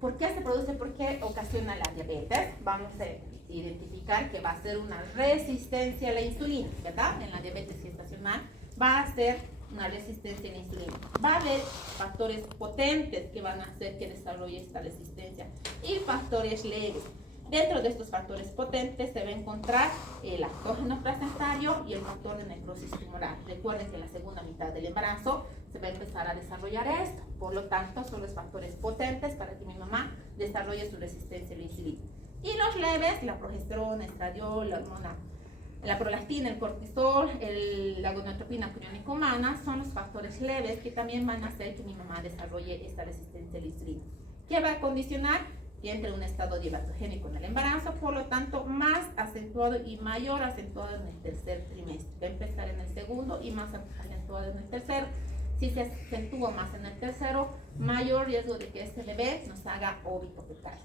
¿por qué se produce? ¿Por qué ocasiona la diabetes? Vamos a identificar que va a ser una resistencia a la insulina, ¿verdad? En la diabetes gestacional va a ser una resistencia a la insulina. Va a haber factores potentes que van a hacer que desarrolle esta resistencia y factores leves. Dentro de estos factores potentes se va a encontrar el lactógeno placentario y el factor de necrosis tumoral. Recuerden que en la segunda mitad del embarazo se va a empezar a desarrollar esto. Por lo tanto, son los factores potentes para que mi mamá desarrolle su resistencia a la insulina. Y los leves, la progesterona, estradiol, la hormona, la prolactina, el cortisol, la gonadotropina coriónica humana, son los factores leves que también van a hacer que mi mamá desarrolle esta resistencia a la insulina. ¿Qué va a condicionar? Que entre en un estado diabetogénico en el embarazo, por lo tanto, más acentuado y mayor acentuado en el tercer trimestre. Va a empezar en el segundo y más acentuado en el tercero. Si se acentúa más en el tercero, mayor riesgo de que este bebé nos haga óbito fetal.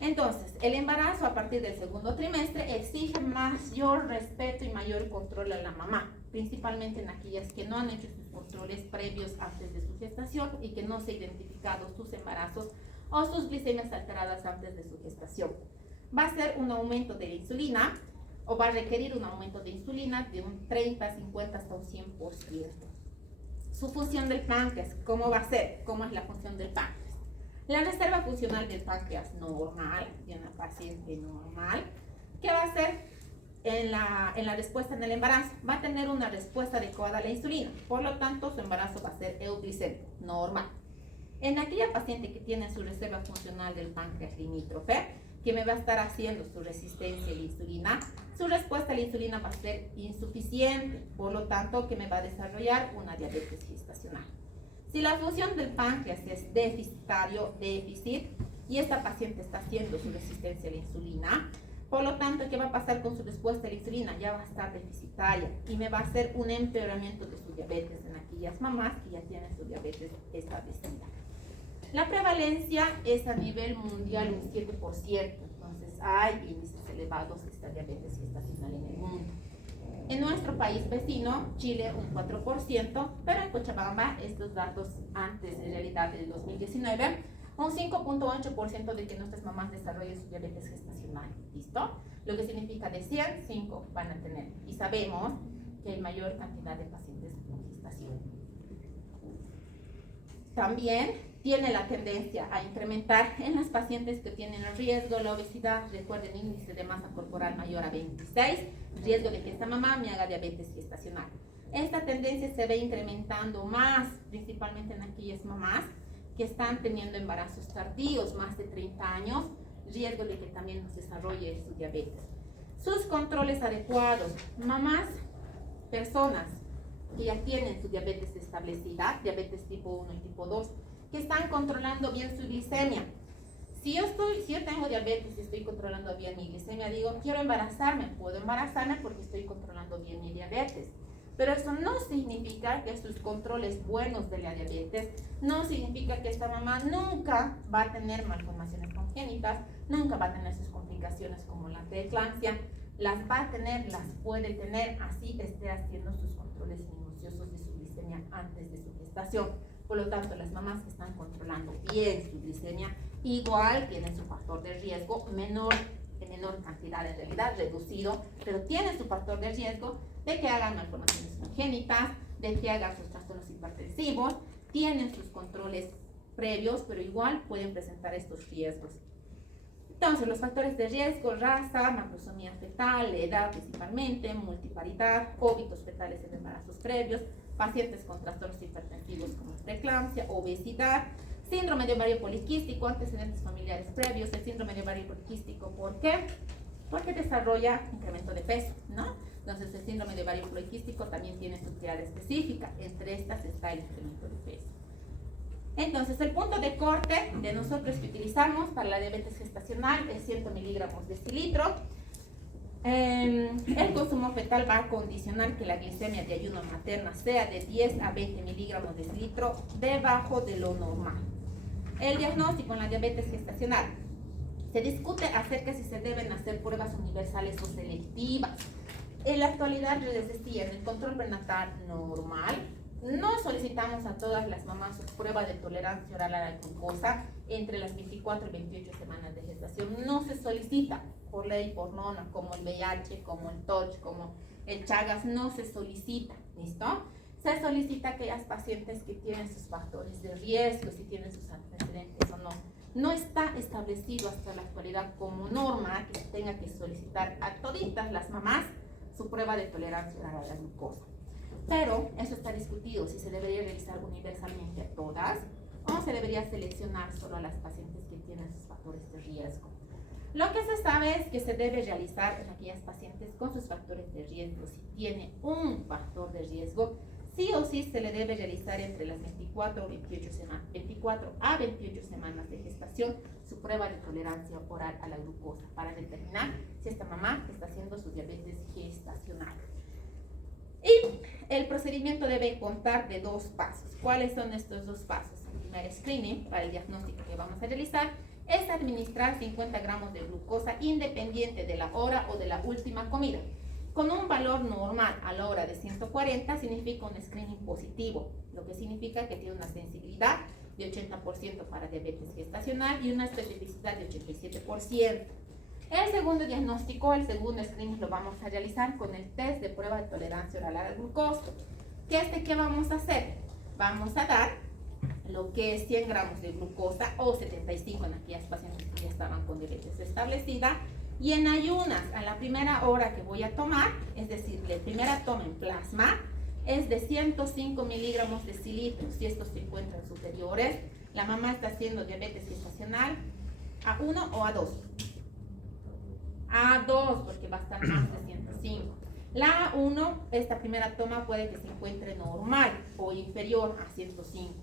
Entonces, el embarazo a partir del segundo trimestre exige mayor respeto y mayor control a la mamá, principalmente en aquellas que no han hecho sus controles previos antes de su gestación y que no se han identificado sus embarazos o sus glicemias alteradas antes de su gestación. Va a ser un aumento de la insulina o va a requerir un aumento de insulina de un 30, 50 hasta un 100%. Su función del páncreas, ¿cómo va a ser? ¿Cómo es la función del páncreas? La reserva funcional del páncreas normal, de una paciente normal, ¿qué va a hacer en la respuesta en el embarazo? Va a tener una respuesta adecuada a la insulina, por lo tanto su embarazo va a ser euglicémico, normal. En aquella paciente que tiene su reserva funcional del páncreas limítrofe, que me va a estar haciendo su resistencia a la insulina, su respuesta a la insulina va a ser insuficiente, por lo tanto que me va a desarrollar una diabetes gestacional. Si la función del páncreas es déficit, y esta paciente está haciendo su resistencia a la insulina, por lo tanto, ¿qué va a pasar con su respuesta a la insulina? Ya va a estar deficitaria y me va a hacer un empeoramiento de su diabetes en aquellas mamás que ya tienen su diabetes establecida. La prevalencia es a nivel mundial un 7%, entonces hay índices elevados de esta diabetes gestacional en el mundo. En nuestro país vecino, Chile, un 4%, pero en Cochabamba, estos datos antes, en realidad, del 2019, un 5.8% de que nuestras mamás desarrollen su diabetes gestacional. ¿Listo? Lo que significa de 100, 5 van a tener. Y sabemos que hay mayor cantidad de pacientes con gestación. También tiene la tendencia a incrementar en las pacientes que tienen el riesgo, la obesidad, recuerden, índice de masa corporal mayor a 26, riesgo de que esta mamá me haga diabetes gestacional. Esta tendencia se ve incrementando más, principalmente en aquellas mamás que están teniendo embarazos tardíos, más de 30 años, riesgo de que también nos desarrolle su diabetes. Sus controles adecuados, mamás, personas que ya tienen su diabetes establecida, diabetes tipo 1 y tipo 2, que están controlando bien su glicemia. Si yo tengo diabetes y estoy controlando bien mi glicemia, digo, quiero embarazarme, puedo embarazarme porque estoy controlando bien mi diabetes. Pero eso no significa que sus controles buenos de la diabetes, no significa que esta mamá nunca va a tener malformaciones congénitas, nunca va a tener sus complicaciones como la preeclampsia, las va a tener, las puede tener, así esté haciendo sus controles minuciosos de su glicemia antes de su gestación. Por lo tanto, las mamás que están controlando bien su glicemia, igual tienen su factor de riesgo en menor cantidad, en realidad reducido, pero tienen su factor de riesgo de que hagan malformaciones congénitas, de que hagan sus trastornos hipertensivos, tienen sus controles previos, pero igual pueden presentar estos riesgos. Entonces, los factores de riesgo, raza, macrosomía fetal, edad principalmente, multiparidad, óbitos fetales en embarazos previos, pacientes con trastornos hipertensivos como preeclampsia, obesidad, síndrome de ovario poliquístico, antecedentes familiares previos. El síndrome de ovario poliquístico, ¿por qué? Porque desarrolla incremento de peso, ¿no? Entonces, el síndrome de ovario poliquístico también tiene su triada específica. Entre estas está el incremento de peso. Entonces, el punto de corte de nosotros que utilizamos para la diabetes gestacional es 100 miligramos decilitro. El consumo fetal va a condicionar que la glicemia de ayuno materna sea de 10 a 20 miligramos decilitro debajo de lo normal. El diagnóstico en la diabetes gestacional. Se discute acerca si se deben hacer pruebas universales o selectivas. En la actualidad, les decía, en el control prenatal normal, no solicitamos a todas las mamás su prueba de tolerancia oral a la glucosa entre las 24 y 28 semanas de gestación. No se solicita por ley, por norma, como el VIH, como el TOC, como el Chagas, no se solicita, ¿listo? Se solicita a aquellas pacientes que tienen sus factores de riesgo, si tienen sus antecedentes o no No está establecido hasta la actualidad como norma que se tenga que solicitar a toditas las mamás su prueba de tolerancia oral a la glucosa. Pero eso está discutido, si se debería realizar universalmente a todas o se debería seleccionar solo a las pacientes que tienen sus factores de riesgo. Lo que se sabe es que se debe realizar en aquellas pacientes con sus factores de riesgo. Si tiene un factor de riesgo, sí o sí se le debe realizar entre las 24 a 28 semanas de gestación su prueba de tolerancia oral a la glucosa para determinar si esta mamá está haciendo su diabetes gestacional. Y el procedimiento debe contar de 2 pasos. ¿Cuáles son estos 2 pasos? El primer screening para el diagnóstico que vamos a realizar es administrar 50 gramos de glucosa independiente de la hora o de la última comida. Con un valor normal a la hora de 140 significa un screening positivo, lo que significa que tiene una sensibilidad de 80% para diabetes gestacional y una especificidad de 87%. El segundo diagnóstico, el segundo screening lo vamos a realizar con el test de prueba de tolerancia oral a la glucosa. ¿Qué vamos a hacer? Vamos a dar lo que es 100 gramos de glucosa o 75 en aquellas pacientes que ya estaban con diabetes establecida y en ayunas a la primera hora que voy a tomar, es decir, la primera toma en plasma es de 105 miligramos de cilitro. Si estos se encuentran superiores, la mamá está haciendo diabetes gestacional A1 o A2. A2 porque va a estar más de 105. La A1, esta primera toma puede que se encuentre normal o inferior a 105.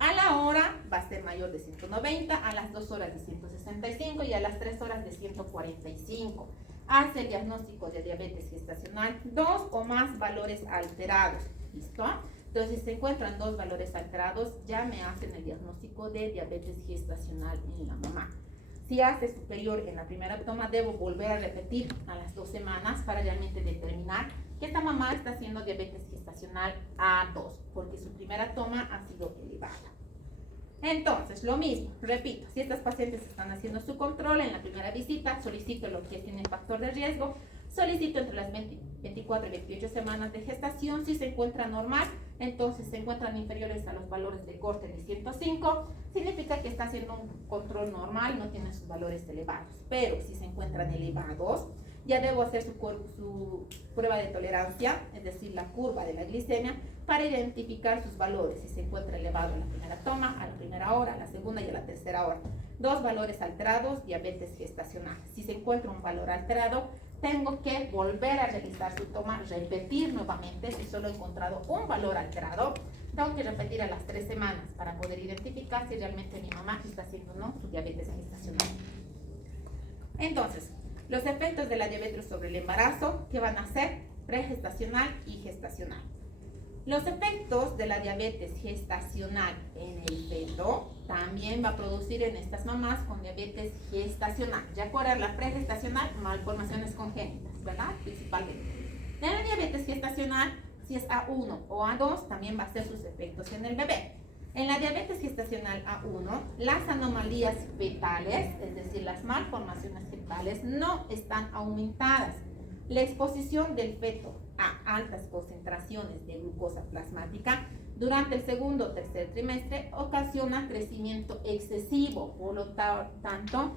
A la hora va a ser mayor de 190, a las 2 horas de 165 y a las 3 horas de 145. Hace el diagnóstico de diabetes gestacional, 2 o más valores alterados. ¿Listo? Entonces, si se encuentran 2 valores alterados, ya me hacen el diagnóstico de diabetes gestacional en la mamá. Si hace superior en la primera toma, debo volver a repetir a las 2 semanas para realmente determinar que esta mamá está haciendo diabetes gestacional A2, porque su primera toma ha sido elevada. Entonces, lo mismo, repito, si estas pacientes están haciendo su control en la primera visita, solicito lo que tiene factor de riesgo, solicito entre las 24 y 28 semanas de gestación. Si se encuentra normal, entonces se encuentran inferiores a los valores de corte de 105, significa que está haciendo un control normal, no tiene sus valores elevados. Pero si se encuentran elevados, ya debo hacer su prueba de tolerancia, es decir, la curva de la glicemia, para identificar sus valores. Si se encuentra elevado en la primera toma, a la primera hora, a la segunda y a la tercera hora. 2 valores alterados, diabetes gestacional. Si se encuentra un valor alterado, tengo que volver a realizar su toma, repetir nuevamente. Si solo he encontrado un valor alterado, tengo que repetir a las 3 semanas para poder identificar si realmente mi mamá está haciendo o no su diabetes gestacional. Entonces, los efectos de la diabetes sobre el embarazo, ¿qué van a ser? Pregestacional y gestacional. Los efectos de la diabetes gestacional en el feto también va a producir en estas mamás con diabetes gestacional. Recuerden, la pregestacional, malformaciones congénitas, ¿verdad? Principalmente. En la diabetes gestacional, si es A1 o A2, también va a ser sus efectos en el bebé. En la diabetes gestacional A1, las anomalías fetales, es decir, las malformaciones fetales, no están aumentadas. La exposición del feto a altas concentraciones de glucosa plasmática durante el segundo o tercer trimestre ocasiona crecimiento excesivo, por lo tanto,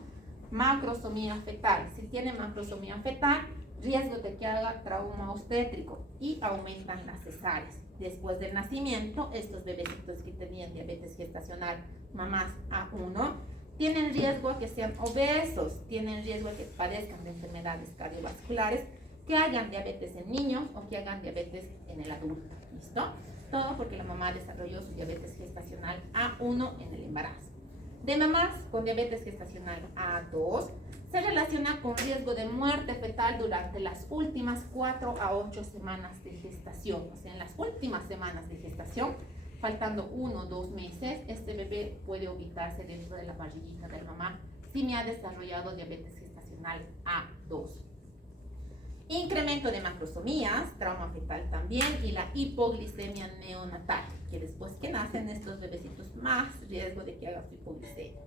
macrosomía fetal. Si tiene macrosomía fetal, riesgo de que haga trauma obstétrico y aumentan las cesáreas. Después del nacimiento, estos bebecitos que tenían diabetes gestacional, mamás A1, tienen riesgo a que sean obesos, tienen riesgo a que padezcan de enfermedades cardiovasculares, que hagan diabetes en niños o que hagan diabetes en el adulto. ¿Listo? Todo porque la mamá desarrolló su diabetes gestacional A1 en el embarazo. De mamás con diabetes gestacional A2 se relaciona con riesgo de muerte fetal durante las últimas 4 a 8 semanas de gestación. O sea, en las últimas semanas de gestación, faltando 1 o 2 meses, este bebé puede ubicarse dentro de la barriguita de la mamá si me ha desarrollado diabetes gestacional A2. Incremento de macrosomías, trauma fetal también, y la hipoglicemia neonatal, que después que nacen estos bebecitos, más riesgo de que haga su hipoglicemia.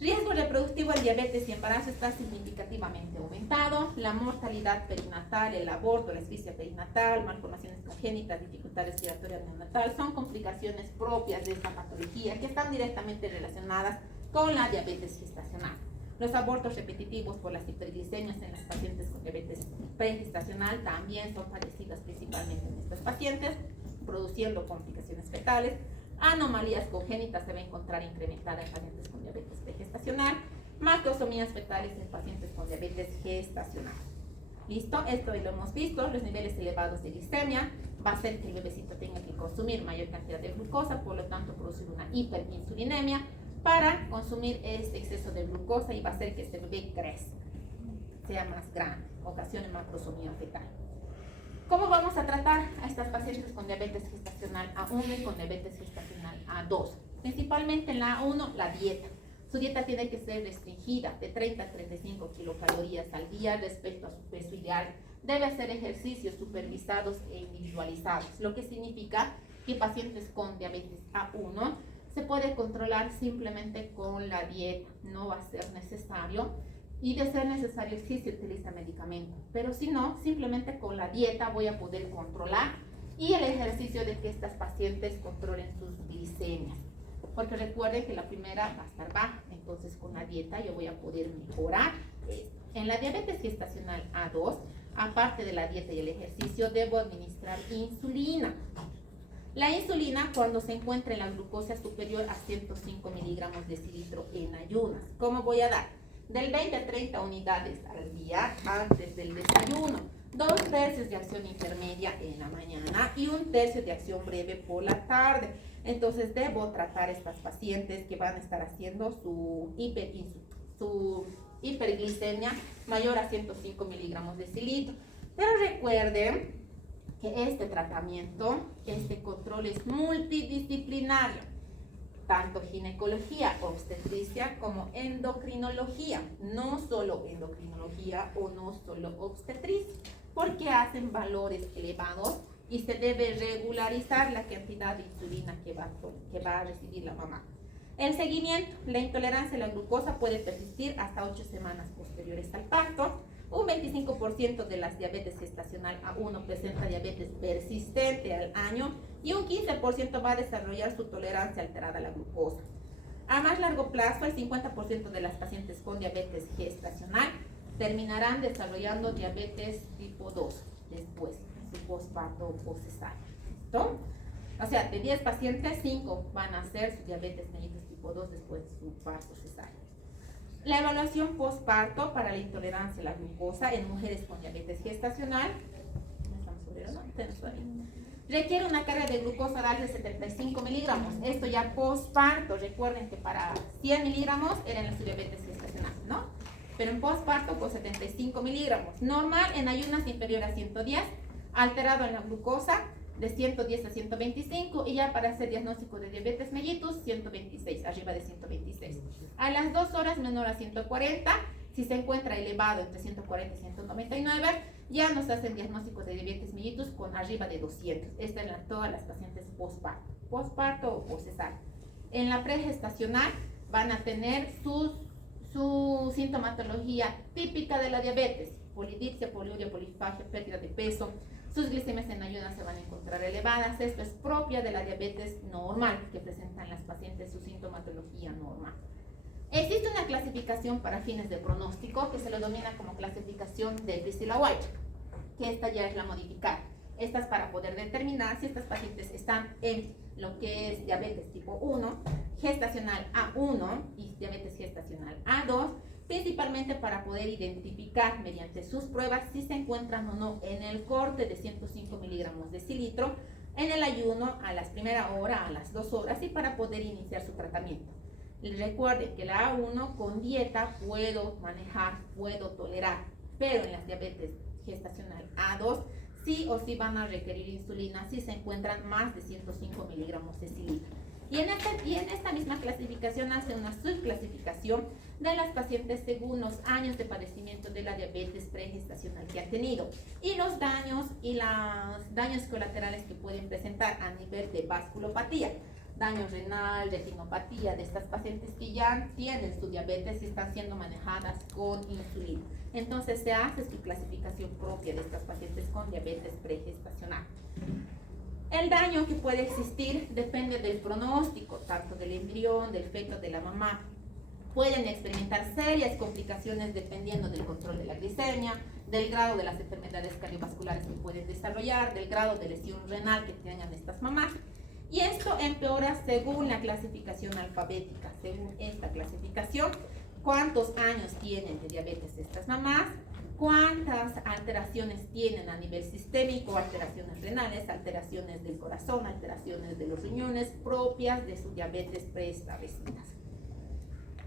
Riesgo reproductivo al diabetes y embarazo está significativamente aumentado. La mortalidad perinatal, el aborto, la asfixia perinatal, malformaciones congénitas, dificultad respiratoria neonatal son complicaciones propias de esta patología que están directamente relacionadas con la diabetes gestacional. Los abortos repetitivos por las hiperglicemias en las pacientes con diabetes pregestacional también son padecidas principalmente en estas pacientes, produciendo complicaciones fetales. Anomalías congénitas se va a encontrar incrementada en pacientes con diabetes pregestacional, macrosomías fetales en pacientes con diabetes gestacional. ¿Listo? Esto lo hemos visto, los niveles elevados de glicemia va a hacer que el bebecito tenga que consumir mayor cantidad de glucosa, por lo tanto producir una hiperinsulinemia para consumir este exceso de glucosa y va a hacer que este bebé crezca, sea más grande, ocasione macrosomía fetal. ¿Cómo vamos a tratar a estas pacientes con diabetes gestacional A1 y con diabetes gestacional A2? Principalmente en la A1, la dieta. Su dieta tiene que ser restringida de 30 a 35 kilocalorías al día respecto a su peso ideal. Debe hacer ejercicios supervisados e individualizados, lo que significa que pacientes con diabetes A1 se puede controlar simplemente con la dieta, no va a ser necesario, y de ser necesario sí se utiliza medicamento, pero si no, simplemente con la dieta voy a poder controlar y el ejercicio de que estas pacientes controlen sus glicemias. Porque recuerden que la primera va a estar baja, entonces con la dieta yo voy a poder mejorar esto. En la diabetes gestacional A2, aparte de la dieta y el ejercicio, debo administrar insulina. La insulina cuando se encuentra en la glucosa superior a 105 miligramos decilitro en ayunas. ¿Cómo voy a dar? Del 20 a 30 unidades al día antes del desayuno. 2/3 de acción intermedia en la mañana y 1/3 de acción breve por la tarde. Entonces debo tratar a estas pacientes que van a estar haciendo su hiperglicemia mayor a 105 miligramos decilitro. Pero recuerden que este tratamiento, este control es multidisciplinario, tanto ginecología, obstetricia como endocrinología, no solo endocrinología o no solo obstetricia, porque hacen valores elevados y se debe regularizar la cantidad de insulina que va a recibir la mamá. El seguimiento, la intolerancia a la glucosa puede persistir hasta 8 semanas posteriores al parto. Un 25% de las diabetes gestacional A1 presenta diabetes persistente al año y un 15% va a desarrollar su tolerancia alterada a la glucosa. A más largo plazo, el 50% de las pacientes con diabetes gestacional terminarán desarrollando diabetes tipo 2 después, su posparto o poscesárea. ¿Listo? O sea, de 10 pacientes, 5 van a hacer su diabetes mellitus tipo 2 después de su parto cesárea. La evaluación posparto para la intolerancia a la glucosa en mujeres con diabetes gestacional requiere una carga de glucosa oral de 75 miligramos. Esto ya posparto. Recuerden que para 100 miligramos eran las diabetes gestacional, ¿no? Pero en posparto con 75 miligramos. Normal en ayunas inferior a 110, alterado en la glucosa de 110 a 125 y ya para hacer diagnóstico de diabetes mellitus 126, arriba de 126. A las 2 horas menor a 140, si se encuentra elevado entre 140 y 199, ya nos hacen diagnóstico de diabetes mellitus con arriba de 200. Esta es todas las pacientes posparto o poscesárea. En la pregestacional van a tener su sintomatología típica de la diabetes: polidipsia, poliuria, polifagia, pérdida de peso. Sus glicemias en ayunas se van a encontrar elevadas. Esto es propia de la diabetes normal que presentan las pacientes, su sintomatología normal. Existe una clasificación para fines de pronóstico que se lo denomina como clasificación de Priscilla White, que esta ya es la modificada. Esta es para poder determinar si estas pacientes están en lo que es diabetes tipo 1, gestacional A1 y diabetes gestacional A2, principalmente para poder identificar mediante sus pruebas si se encuentran o no en el corte de 105 miligramos decilitro, en el ayuno a las primera hora, a las 2 horas y para poder iniciar su tratamiento. Recuerden que la A1 con dieta puedo manejar, puedo tolerar, pero en las diabetes gestacional A2 sí o sí van a requerir insulina si se encuentran más de 105 miligramos decilitro. Y en esta misma clasificación hace una subclasificación de las pacientes según los años de padecimiento de la diabetes pregestacional que han tenido y los daños colaterales que pueden presentar a nivel de vasculopatía, daño renal, retinopatía de estas pacientes que ya tienen su diabetes y están siendo manejadas con insulina. Entonces se hace su clasificación propia de estas pacientes con diabetes pregestacional. El daño que puede existir depende del pronóstico, tanto del embrión, del feto, de la mamá. Pueden experimentar serias complicaciones dependiendo del control de la glicemia, del grado de las enfermedades cardiovasculares que pueden desarrollar, del grado de lesión renal que tengan estas mamás. Y esto empeora según la clasificación alfabética. Según esta clasificación, cuántos años tienen de diabetes estas mamás, cuántas alteraciones tienen a nivel sistémico, alteraciones renales, alteraciones del corazón, alteraciones de los riñones propias de su diabetes preestablecidas.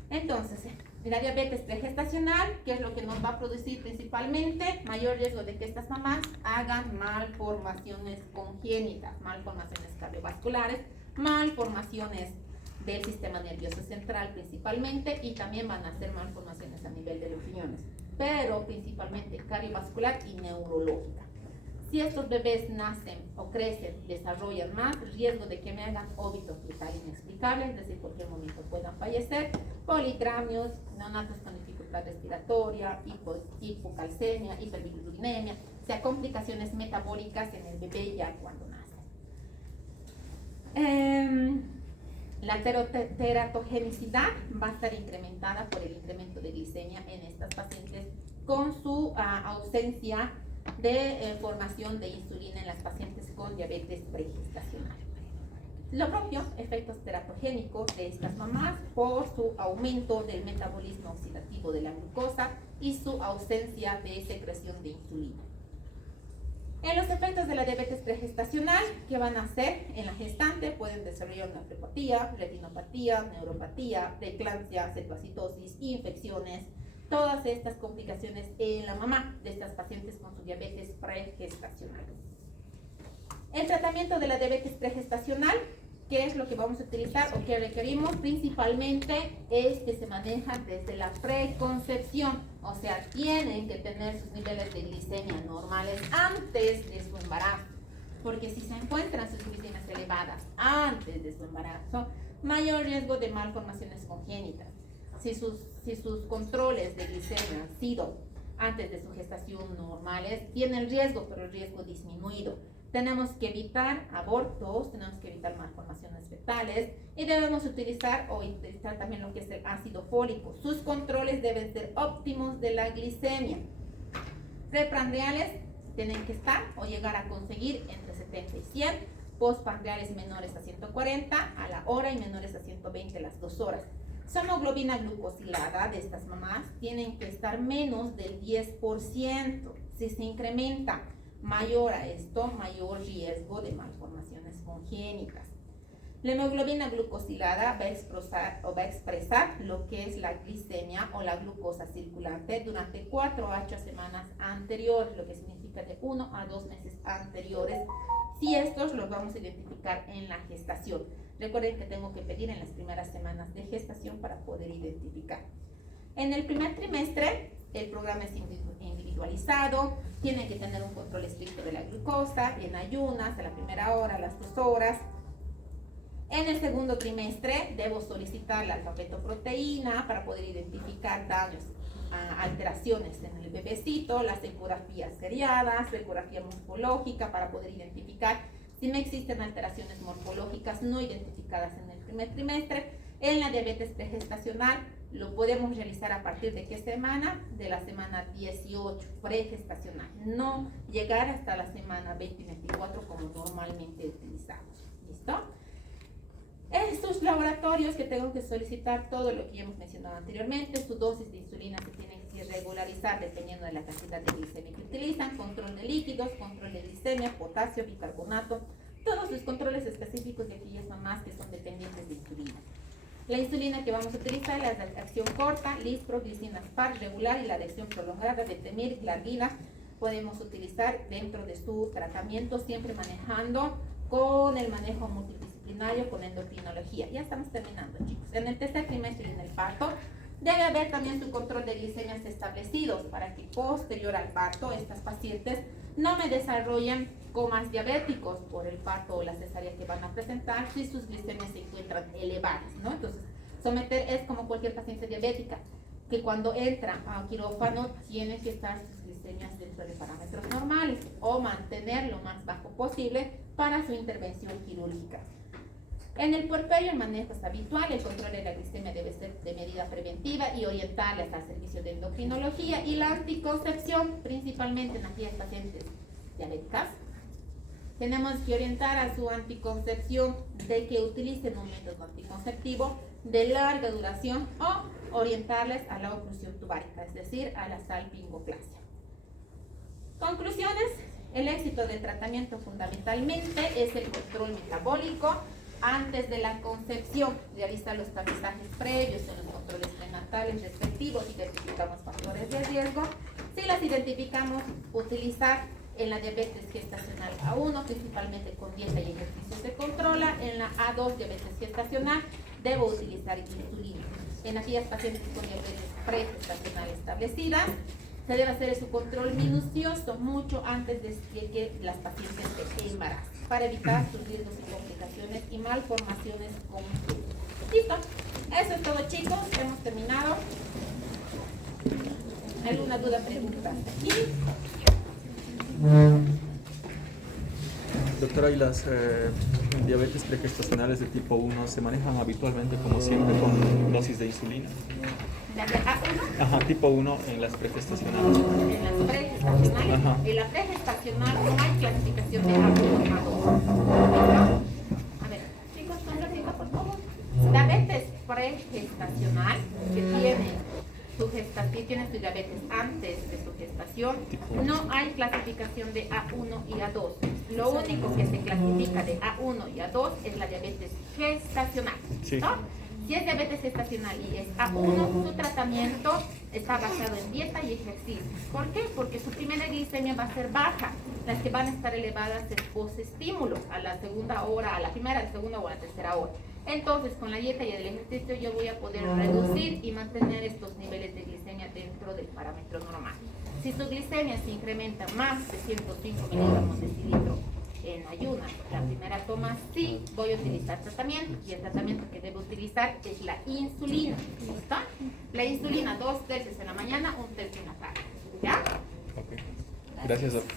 Entonces, la diabetes pregestacional, ¿qué es lo que nos va a producir principalmente? Mayor riesgo de que estas mamás hagan malformaciones congénitas, malformaciones cardiovasculares, malformaciones del sistema nervioso central principalmente, y también van a hacer malformaciones a nivel de los riñones, pero principalmente cardiovascular y neurológica. Si estos bebés nacen o crecen, desarrollan más riesgo de que me hagan óbito fetal inexplicable, es decir, en cualquier momento puedan fallecer, politramios, neonatos con dificultad respiratoria, hipocalcemia, hiperbilirubinemia, o sea, complicaciones metabólicas en el bebé ya cuando nace. La teratogenicidad va a estar incrementada por el incremento de glicemia en estas pacientes con su ausencia de formación de insulina en las pacientes con diabetes pregestacional. Lo propio, efectos teratogénicos de estas mamás por su aumento del metabolismo oxidativo de la glucosa y su ausencia de secreción de insulina. En los efectos de la diabetes pregestacional, ¿qué van a hacer? En la gestante pueden desarrollar nefropatía, retinopatía, neuropatía, preeclampsia, cetoacidosis, infecciones, todas estas complicaciones en la mamá de estas pacientes con su diabetes pregestacional. El tratamiento de la diabetes pregestacional, ¿qué es lo que vamos a utilizar o qué requerimos? Principalmente es que se maneja desde la preconcepción, o sea, tienen que tener sus niveles de glicemia normales antes de su embarazo, porque si se encuentran sus glicemias elevadas antes de su embarazo, mayor riesgo de malformaciones congénitas. Si sus controles de glicemia han sido antes de su gestación normales, tiene el riesgo, pero el riesgo disminuido. Tenemos que evitar abortos, tenemos que evitar malformaciones fetales y debemos utilizar también lo que es el ácido fólico. Sus controles deben ser óptimos de la glicemia. Preprandiales tienen que estar o llegar a conseguir entre 70 y 100, postprandiales menores a 140 a la hora y menores a 120 las 2 horas. Su hemoglobina glucosilada de estas mamás tienen que estar menos del 10%. Si se incrementa mayor a esto, mayor riesgo de malformaciones congénitas. La hemoglobina glucosilada va a expresar lo que es la glicemia o la glucosa circulante durante 4 a 8 semanas anteriores, lo que significa de 1 a 2 meses anteriores, si estos los vamos a identificar en la gestación. Recuerden que tengo que pedir en las primeras semanas de gestación para poder identificar. En el primer trimestre, el programa es individualizado, tiene que tener un control estricto de la glucosa, en ayunas, a la primera hora, a las 2 horas. En el segundo trimestre, debo solicitar la alfa-fetoproteína para poder identificar daños, alteraciones en el bebecito, las ecografías seriadas, la ecografía morfológica para poder identificar si no existen alteraciones morfológicas no identificadas en el primer trimestre. En la diabetes pregestacional lo podemos realizar a partir de qué semana? De la semana 18, pregestacional. No llegar hasta la semana 20 y 24 como normalmente utilizamos. ¿Listo? Estos laboratorios que tengo que solicitar, todo lo que ya hemos mencionado anteriormente, su dosis de insulina se tiene que regularizar dependiendo de la cantidad de glicemia que utilizan, control de líquidos, control de glicemia, potasio, bicarbonato, todos los controles específicos de aquellas mamás que son dependientes de insulina. La insulina que vamos a utilizar es la de acción corta, Lispro, glicina Spar regular, y la de acción prolongada de Temir, Glargina, podemos utilizar dentro de su tratamiento, siempre manejando con el manejo multidisciplinario con endocrinología. Ya estamos terminando, chicos. En el tercer trimestre y en el parto debe haber también su control de glicemias establecidos para que posterior al parto estas pacientes no me desarrollen comas diabéticos por el parto o la cesárea que van a presentar si sus glicemias se encuentran elevadas, ¿no? Entonces, someter es como cualquier paciente diabética, que cuando entra a quirófano tiene que estar sus glicemias dentro de parámetros normales o mantener lo más bajo posible para su intervención quirúrgica. En el puerperio el manejo es habitual, el control de la glicemia debe ser de medida preventiva y orientarles al servicio de endocrinología, y la anticoncepción, principalmente en aquellas pacientes diabéticas, tenemos que orientar a su anticoncepción de que utilicen un método anticonceptivo de larga duración o orientarles a la oclusión tubárica, es decir, a la salpingoclasia. Conclusiones: el éxito del tratamiento fundamentalmente es el control metabólico antes de la concepción. Realiza los tamizajes previos en los controles prenatales respectivos, identificamos factores de riesgo. Si las identificamos, utilizar en la diabetes gestacional A1, principalmente con dieta y ejercicio se controla. En la A2, diabetes gestacional, debo utilizar insulina. En aquellas pacientes con diabetes pregestacional establecida, se debe hacer su control minucioso mucho antes de que las pacientes se embaracen, para evitar sus riesgos y complicaciones y malformaciones comunes. Listo, eso es todo, chicos, hemos terminado. ¿Alguna duda, pregunta? ¿Sí? Doctora, ¿y las diabetes pregestacionales de tipo 1 se manejan habitualmente, como siempre, con dosis de insulina? ¿La de A1? Ajá, tipo 1 en las pregestacionales. En las pregestacionales. Ajá. En la pregestacional no hay clasificación de A1 a A2. A ver, chicos, concentrarse, por favor. Diabetes pregestacional, que tiene su diabetes antes de su gestación, no hay clasificación de A1 y A2. Lo único que se clasifica de A1 y A2 es la diabetes gestacional. Sí. ¿No? Si es diabetes gestacional y es A1, su tratamiento está basado en dieta y ejercicio. ¿Por qué? Porque su primera glicemia va a ser baja. Las que van a estar elevadas es posestímulo, a la segunda hora, a la primera, a la segunda o a la tercera hora. Entonces, con la dieta y el ejercicio yo voy a poder reducir y mantener estos niveles de glicemia dentro del parámetro normal. Si su glicemia se incrementa más de 105 miligramos de cilindro en ayunas, la primera toma, sí voy a utilizar tratamiento, y el tratamiento que debo utilizar es la insulina. ¿Listo? La insulina, 2 tercios en la mañana, 1 tercio en la tarde. ¿Ya? Ok. Gracias, doctor.